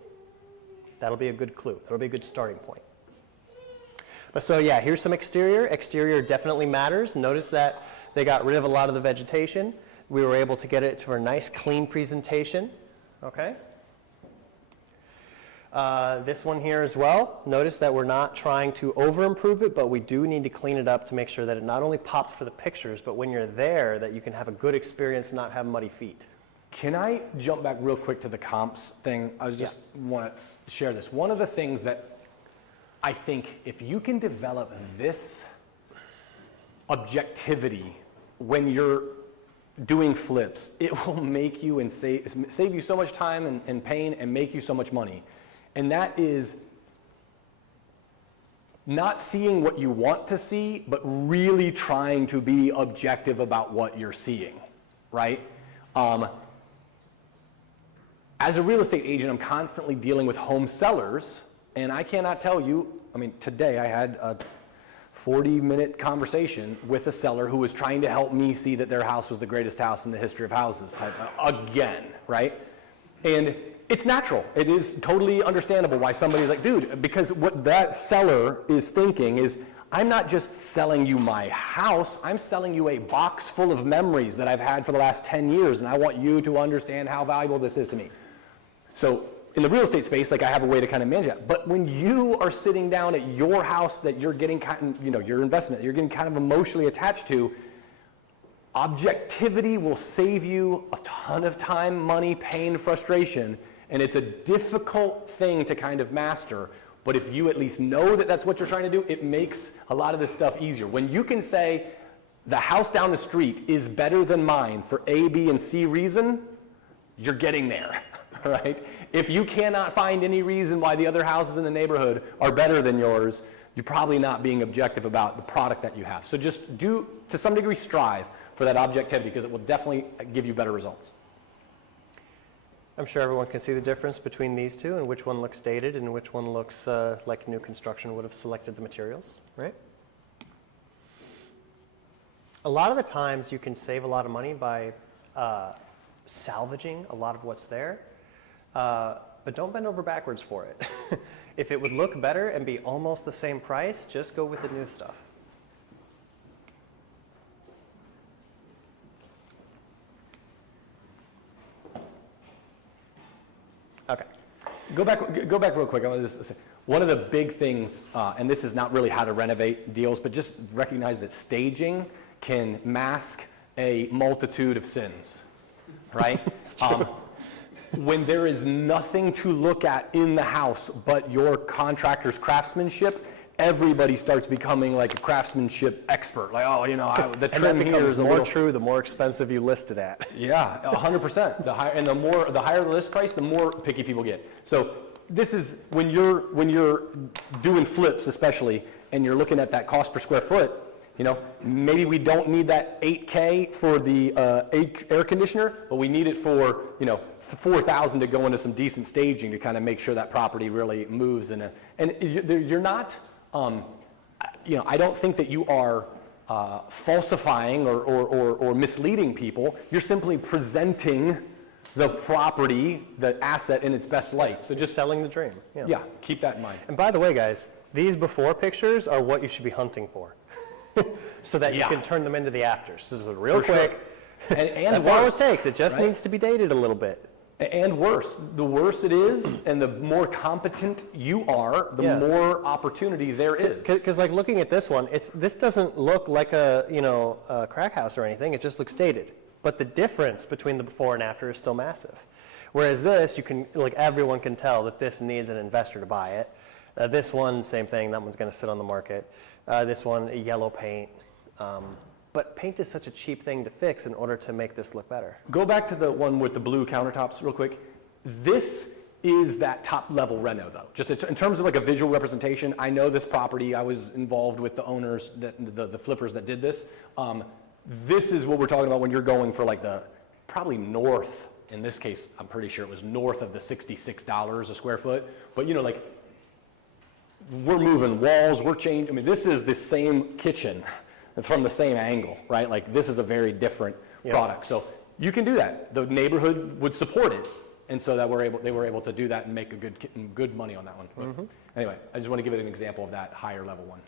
That'll be a good clue. That'll be a good starting point. But so yeah, here's some exterior. Exterior definitely matters. Notice that they got rid of a lot of the vegetation. We were able to get it to a nice clean presentation. Okay. This one here as well. Notice that we're not trying to over-improve it, but we do need to clean it up to make sure that it not only pops for the pictures, but when you're there, that you can have a good experience and not have muddy feet. Can I jump back real quick to the comps thing? I just want to share this. One of the things that I think if you can develop this objectivity when you're doing flips, it will make you and save you so much time and pain and make you so much money. And that is not seeing what you want to see, but really trying to be objective about what you're seeing, right? As a real estate agent, I'm constantly dealing with home sellers, and I cannot tell you, I mean, today I had a 40-minute conversation with a seller who was trying to help me see that their house was the greatest house in the history of houses, again, right? And it's natural. It is totally understandable why somebody's like, dude, because what that seller is thinking is, I'm not just selling you my house, I'm selling you a box full of memories that I've had for the last 10 years, and I want you to understand how valuable this is to me. So in the real estate space, like I have a way to kind of manage that. But when you are sitting down at your house that you're getting kind of, you know, your investment, you're getting kind of emotionally attached to, objectivity will save you a ton of time, money, pain, frustration, and it's a difficult thing to kind of master. But if you at least know that that's what you're trying to do, it makes a lot of this stuff easier. When you can say, the house down the street is better than mine for A, B, and C reason, you're getting there, right? If you cannot find any reason why the other houses in the neighborhood are better than yours, you're probably not being objective about the product that you have. So just do, to some degree, strive for that objectivity, because it will definitely give you better results. I'm sure everyone can see the difference between these two and which one looks dated and which one looks like new construction would have selected the materials, right? A lot of the times you can save a lot of money by salvaging a lot of what's there, but don't bend over backwards for it. If it would look better and be almost the same price, just go with the new stuff. Okay. Go back real quick. I want to just say, one of the big things, and this is not really how to renovate deals, but just recognize that staging can mask a multitude of sins, right? When there is nothing to look at in the house but your contractor's craftsmanship, everybody starts becoming like a craftsmanship expert. Like, oh, you know, the And trim that here becomes is a more little true the more expensive you list it at. Yeah, 100%. The higher the list price, the more picky people get. So this is when you're doing flips, especially, and you're looking at that cost per square foot. You know, maybe we don't need that $8K for the air conditioner, but we need it for, you know, $4,000 to go into some decent staging to kind of make sure that property really moves. And you're not, you know, I don't think that you are falsifying or misleading people. You're simply presenting the property, the asset in its best light. So just Selling the dream. yeah, keep that in mind. And by the way, guys, these before pictures are what you should be hunting for. So that you Yeah. can turn them into the afters. This is real For sure. quick. And That's all it worse, takes. It just right? needs to be dated a little bit. And worse, the worse it is, and the more competent you are, the Yeah. more opportunity there is. Because like looking at this one, this doesn't look like a crack house or anything. It just looks dated. But the difference between the before and after is still massive. Whereas this, you can, like, everyone can tell that this needs an investor to buy it. This one, same thing. That one's going to sit on the market. This one, yellow paint. But paint is such a cheap thing to fix in order to make this look better. Go back to the one with the blue countertops real quick. This is that top level reno though. Just in terms of like a visual representation, I know this property, I was involved with the owners, the flippers that did this. This is what we're talking about when you're going for like the, probably north, in this case, I'm pretty sure it was north of the $66 a square foot. But you know, like, we're moving walls, we're changing, I mean, this is the same kitchen from the same angle, right? Like, this is a very different product. So you can do that. The neighborhood would support it. And so that they were able to do that and make a good money on that one. But anyway, I just want to give it an example of that higher level one.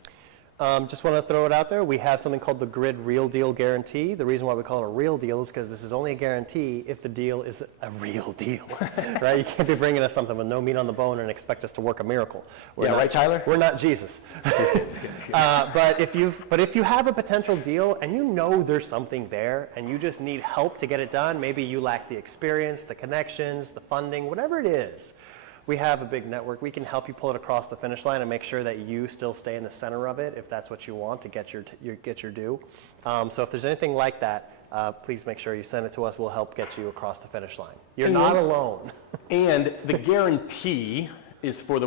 Just want to throw it out there. We have something called the Grid Real Deal Guarantee. The reason why we call it a real deal is because this is only a guarantee if the deal is a real deal, right? You can't be bringing us something with no meat on the bone and expect us to work a miracle. Yeah, right, Tyler? We're not Jesus. But if you have a potential deal and you know there's something there and you just need help to get it done, maybe you lack the experience, the connections, the funding, whatever it is. We have a big network. We can help you pull it across the finish line and make sure that you still stay in the center of it if that's what you want to get your due. So if there's anything like that, please make sure you send it to us. We'll help get you across the finish line. You're not alone. And the guarantee is for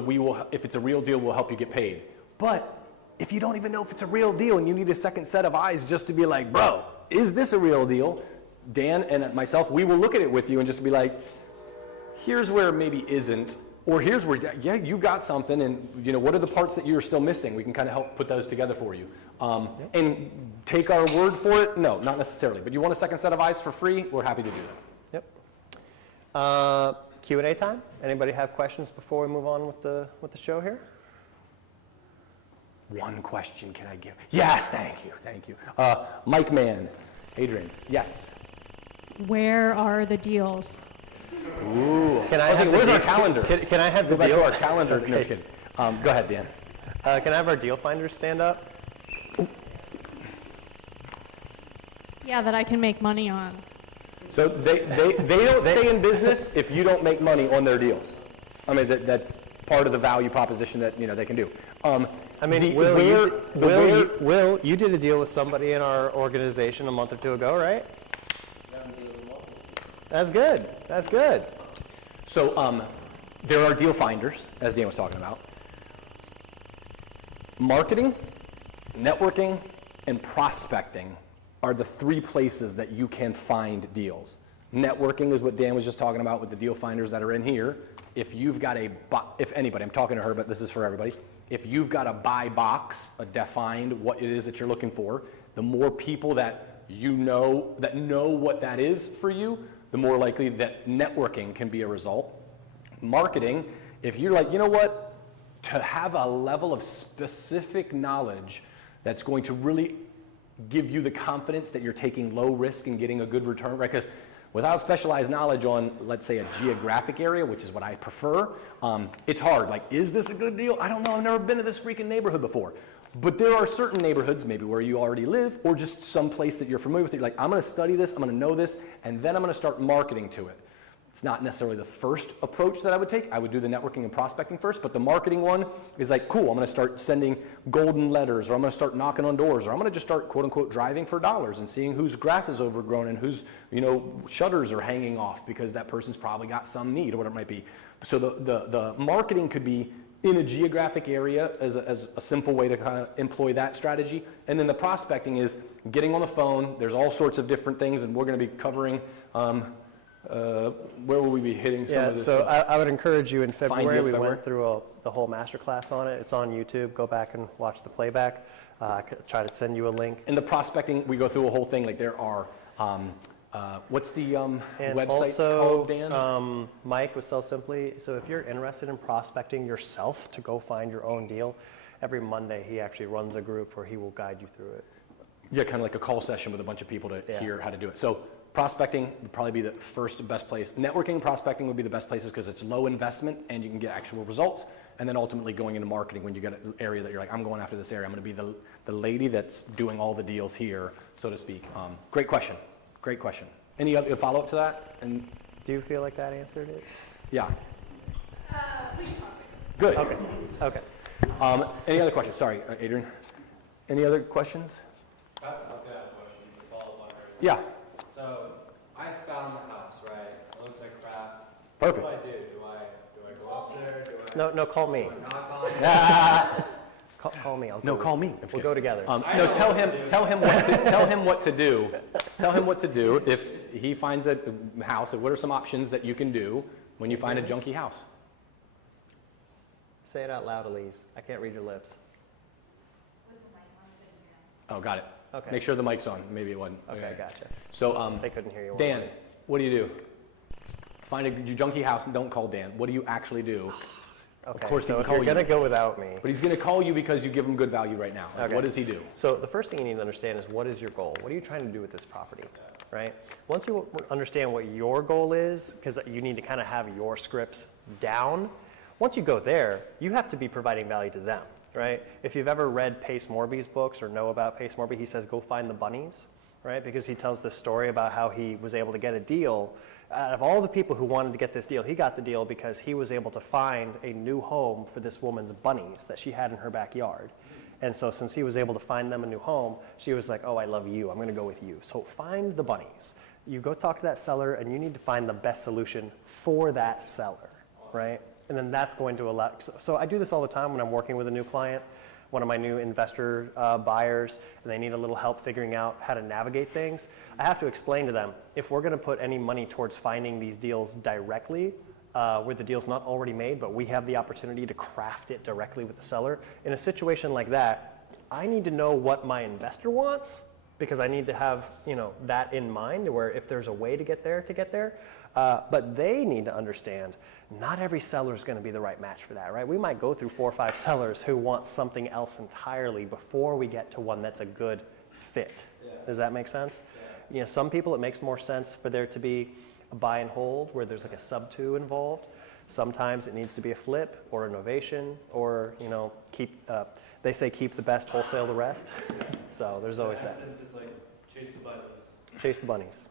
if it's a real deal, we'll help you get paid. But if you don't even know if it's a real deal and you need a second set of eyes just to be like, bro, is this a real deal? Dan and myself, we will look at it with you and just be like, here's where it maybe isn't, or here's where, yeah, you've got something, and what are the parts that you're still missing? We can kind of help put those together for you. And take our word for it? No, not necessarily. But you want a second set of eyes for free? We're happy to do that. Yep. Q&A time. Anybody have questions before we move on with the show here? One question can I give? Yes, thank you. Mike Mann, Adrian, yes. Where are the deals? Ooh. Can I have where's the our deal- calendar? Can I have Go the back deal? to our calendar. No Okay. kidding. Go ahead, Dan. Can I have our deal finders stand up? Yeah, that I can make money on. So they don't stay in business if you don't make money on their deals. I mean, that's part of the value proposition that they can do. I mean, Will, you did a deal with somebody in our organization a month or two ago, right? That's good. That's good. So there are deal finders, as Dan was talking about. Marketing, networking, and prospecting are the three places that you can find deals. Networking is what Dan was just talking about with the deal finders that are in here. If you've got if anybody, I'm talking to her, but this is for everybody. If you've got a buy box, defined what it is that you're looking for, the more people that know what that is for you, the more likely that networking can be a result. Marketing, if you're like, to have a level of specific knowledge that's going to really give you the confidence that you're taking low risk and getting a good return, right? Because without specialized knowledge on, let's say, a geographic area, which is what I prefer, it's hard. Like, is this a good deal? I don't know. I've never been to this freaking neighborhood before. But there are certain neighborhoods, maybe where you already live, or just some place that you're familiar with. You're like, I'm going to study this, I'm going to know this, and then I'm going to start marketing to it. It's not necessarily the first approach that I would take. I would do the networking and prospecting first, but the marketing one is like, cool, I'm going to start sending golden letters, or I'm going to start knocking on doors, or I'm going to just start, quote unquote, driving for dollars and seeing whose grass is overgrown and whose, shutters are hanging off because that person's probably got some need or whatever it might be. So the marketing could be in a geographic area as a simple way to kind of employ that strategy. And then the prospecting is getting on the phone. There's all sorts of different things, and we're going to be covering where will we be hitting some of this? So I would encourage you in February, deals we February. went through the whole masterclass on it. It's on YouTube. Go back and watch the playback. I could try to send you a link. In the prospecting, we go through a whole thing. Like there are, what's the And websites also, called, Dan? Mike with Sell Simply. So if you're interested in prospecting yourself to go find your own deal, every Monday he actually runs a group where he will guide you through it. Yeah, kind of like a call session with a bunch of people to hear how to do it. So prospecting would probably be the first best place. Networking and prospecting would be the best places because it's low investment and you can get actual results. And then ultimately going into marketing when you get an area that you're like, I'm going after this area. I'm going to be the lady that's doing all the deals here, so to speak. Great question. Great question. Any other follow-up to that? And Do you feel like that answered it? yeah. We can talk. Good. Okay. Any other questions? Sorry, Adrian. Any other questions? I was going to ask a question to follow up on hers. Yeah. So I found the house, right? It looks like crap. Perfect. What do I do? Do I go up there? Do I No, call me. knock on it? Call me. No, call me. We'll go together. No, tell him what to do. Tell him what to do if he finds a house. What are some options that you can do when you find a junky house? Say it out loud, Elise. I can't read your lips. Oh, got it. Okay. Make sure the mic's on. Maybe it wasn't. Okay, gotcha. So, They couldn't hear you. Dan, what do you do? Find a junky house and don't call Dan. What do you actually do? Okay, course he so can if call you're you. going to go without me. But he's going to call you because you give him good value right now. Like, Okay. what does he do? So the first thing you need to understand is what is your goal? What are you trying to do with this property, right? Once you understand what your goal is, because you need to kind of have your scripts down, once you go there, you have to be providing value to them, right? If you've ever read Pace Morby's books or know about Pace Morby, he says, go find the bunnies, right? Because he tells this story about how he was able to get a deal. Out of all the people who wanted to get this deal, he got the deal because he was able to find a new home for this woman's bunnies that she had in her backyard. And so since he was able to find them a new home, she was like, oh, I love you. I'm going to go with you. So find the bunnies. You go talk to that seller, and you need to find the best solution for that seller, right? And then that's going to allow, so I do this all the time when I'm working with a new client, one of my new investor buyers, and they need a little help figuring out how to navigate things. I have to explain to them, if we're going to put any money towards finding these deals directly, where the deal's not already made, but we have the opportunity to craft it directly with the seller. In a situation like that, I need to know what my investor wants, because I need to have, that in mind, where if there's a way to get there. But they need to understand not every seller is going to be the right match for that, right? We might go through 4 or 5 sellers who want something else entirely before we get to one that's a good fit. Does that make sense? Some people, it makes more sense for there to be a buy and hold where there's like a sub-2 involved. Sometimes it needs to be a flip or a renovation, or they say keep the best, wholesale the rest. So there's always that. In essence, it's like chase the bunnies. Chase the bunnies.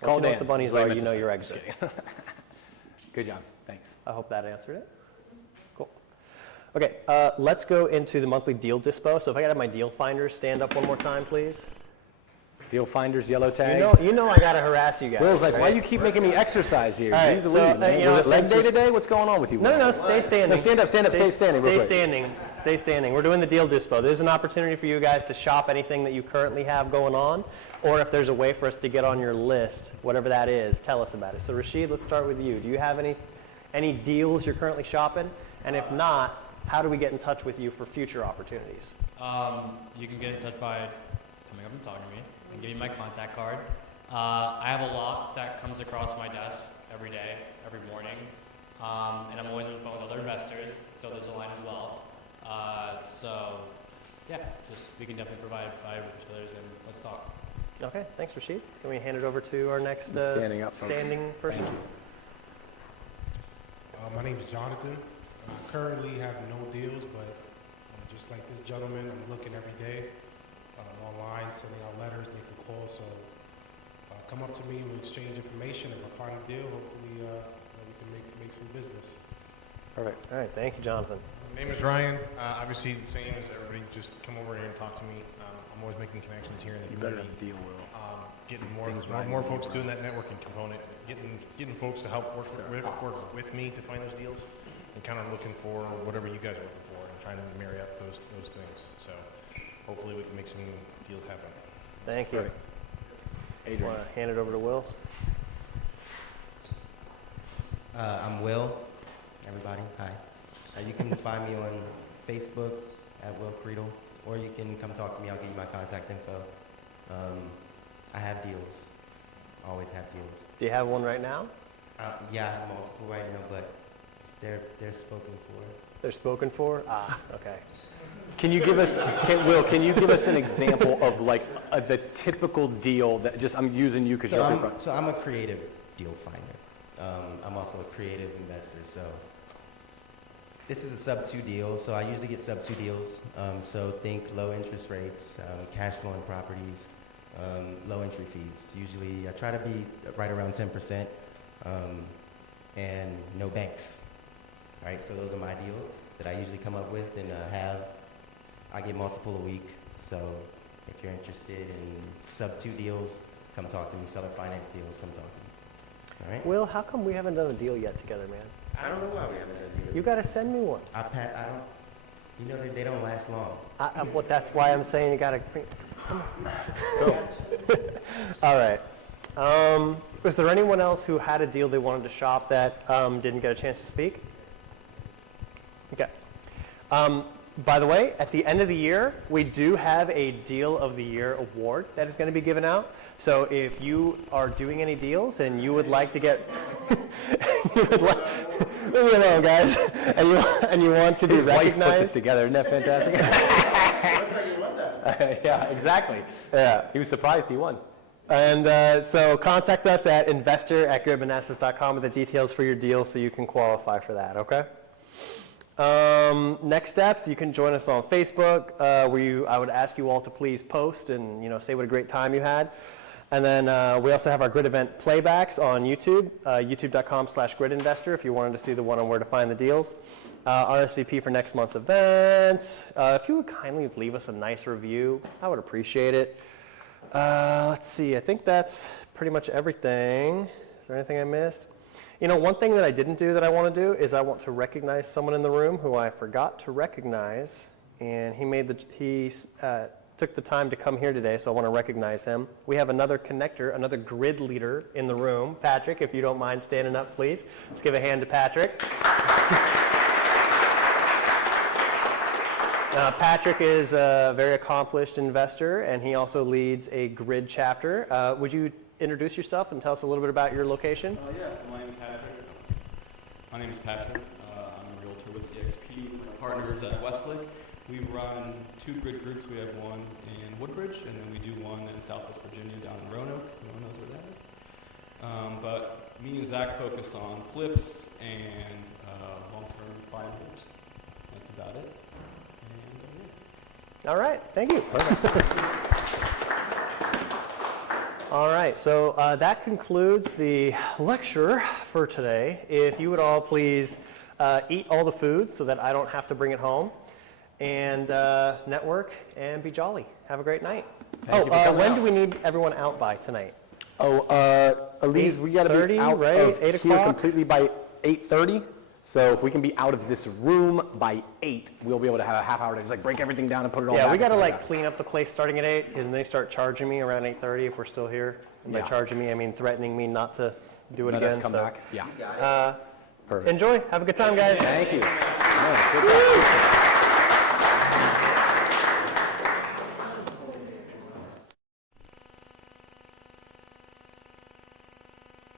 Call Once you know Dan. what the bunnies Is what I are, meant you to know say. your exit. Good job. Thanks. I hope that answered it. Cool. Okay, let's go into the monthly deal dispo. So if I could have my deal finders stand up one more time, please. Deal finders, yellow tags. You know I gotta harass you guys. Will's like, right? why you keep making me exercise here? All right, Jeez so, Louise, man. Was it leg since day we're- today? What's going on with you? No, stay standing. No, stand up, stay standing real Stay quick. standing, stay standing. We're doing the deal dispo. There's an opportunity for you guys to shop anything that you currently have going on, or if there's a way for us to get on your list, whatever that is, tell us about it. So Rashid, let's start with you. Do you have any deals you're currently shopping? And if not, how do we get in touch with you for future opportunities? You can get in touch by coming up and talking to me. I can give you my contact card. I have a lot that comes across my desk every day, every morning, and I'm always on the phone with other investors, so there's a line as well. We can definitely provide value to others, and let's talk. Okay, thanks Rashid. Can we hand it over to our next Standing up, folks. standing person? My name is Jonathan. I currently have no deals, but just like this gentleman, I'm looking every day online, sending out letters, making calls. So come up to me, we'll exchange information. If I find a deal, hopefully we can make some business. Perfect. All right, thank you, Jonathan. My name is Ryan. Obviously, the same as everybody, just come over here and talk to me. I'm always making connections here in the community. Deal, Will. Getting more folks doing that networking component, getting folks to help work with me to find those deals, and kind of looking for whatever you guys are looking for, and trying to marry up those things. So hopefully we can make some deals happen. Thank you. Adrian. Want to hand it over to Will? I'm Will. Everybody, hi. You can find me on Facebook at Will Creedle, or you can come talk to me. I'll give you my contact info. I have deals. Always have deals. Do you have one right now? Yeah, I have multiple right now, but they're spoken for. They're spoken for? Okay. Can you give us, Will, can you give us an example of like the typical deal that I'm using you because you're up in front. So I'm a creative deal finder. I'm also a creative investor. So this is a sub-2 deal. So I usually get sub-2 deals. So think low interest rates, cash flowing properties, low entry fees. Usually I try to be right around 10%, and no banks. All right, so those are my deals that I usually come up with and I get multiple a week. So if you're interested in sub-2 deals, come talk to me. Seller finance deals, come talk to me. All right? Will, how come we haven't done a deal yet together, man? I don't know why we haven't done a deal. You got to send me one. I don't, you know, they don't last long. That's why I'm saying you got to. All right. Was there anyone else who had a deal they wanted to shop that didn't get a chance to speak? Okay. By the way, at the end of the year, we do have a Deal of the Year award that is going to be given out. So if you are doing any deals and you would like to get, guys, and you want to be His wife put this recognized. together. Isn't that fantastic? Yeah, exactly. Yeah. He was surprised he won. And so contact us at investor@goodmanassas.com with the details for your deal so you can qualify for that, okay? Next steps, you can join us on Facebook. I would ask you all to please post and say what a great time you had. And then we also have our grid event playbacks on YouTube, youtube.com/gridinvestor if you wanted to see the one on where to find the deals. RSVP for next month's events. If you would kindly leave us a nice review, I would appreciate it. Let's see, I think that's pretty much everything. Is there anything I missed? One thing that I didn't do that I want to do is I want to recognize someone in the room who I forgot to recognize, and he took the time to come here today, so I want to recognize him. We have another connector, another grid leader in the room. Patrick, if you don't mind standing up, please. Let's give a hand to Patrick. Patrick is a very accomplished investor, and he also leads a grid chapter. Would you introduce yourself and tell us a little bit about your location? Yeah, so my name is Patrick. My name is Patrick. I'm a realtor with EXP with my partners at Westlake. We run 2 grid groups. We have one in Woodbridge, and then we do one in Southwest Virginia down in Roanoke. No one knows where that is. But me and Zach focus on flips and long-term buy and holds. That's about it. And, yeah. All right, thank you. All right, so that concludes the lecture for today. If you would all please eat all the food so that I don't have to bring it home, and network and be jolly. Have a great night. When do we need everyone out by tonight? Elise, we got to be out right? of 8 here o'clock? completely by 8:30. So if we can be out of this room by 8, we'll be able to have a half hour to just like break everything down and put it all back. Yeah, we got to and stuff like clean up the place starting at 8, because then they start charging me around 8:30 if we're still here. And by Yeah. charging me, I mean threatening me not to do it Let us again. come so, back. Yeah. Perfect. enjoy. Have a good time, guys. Thank you. Oh, good job.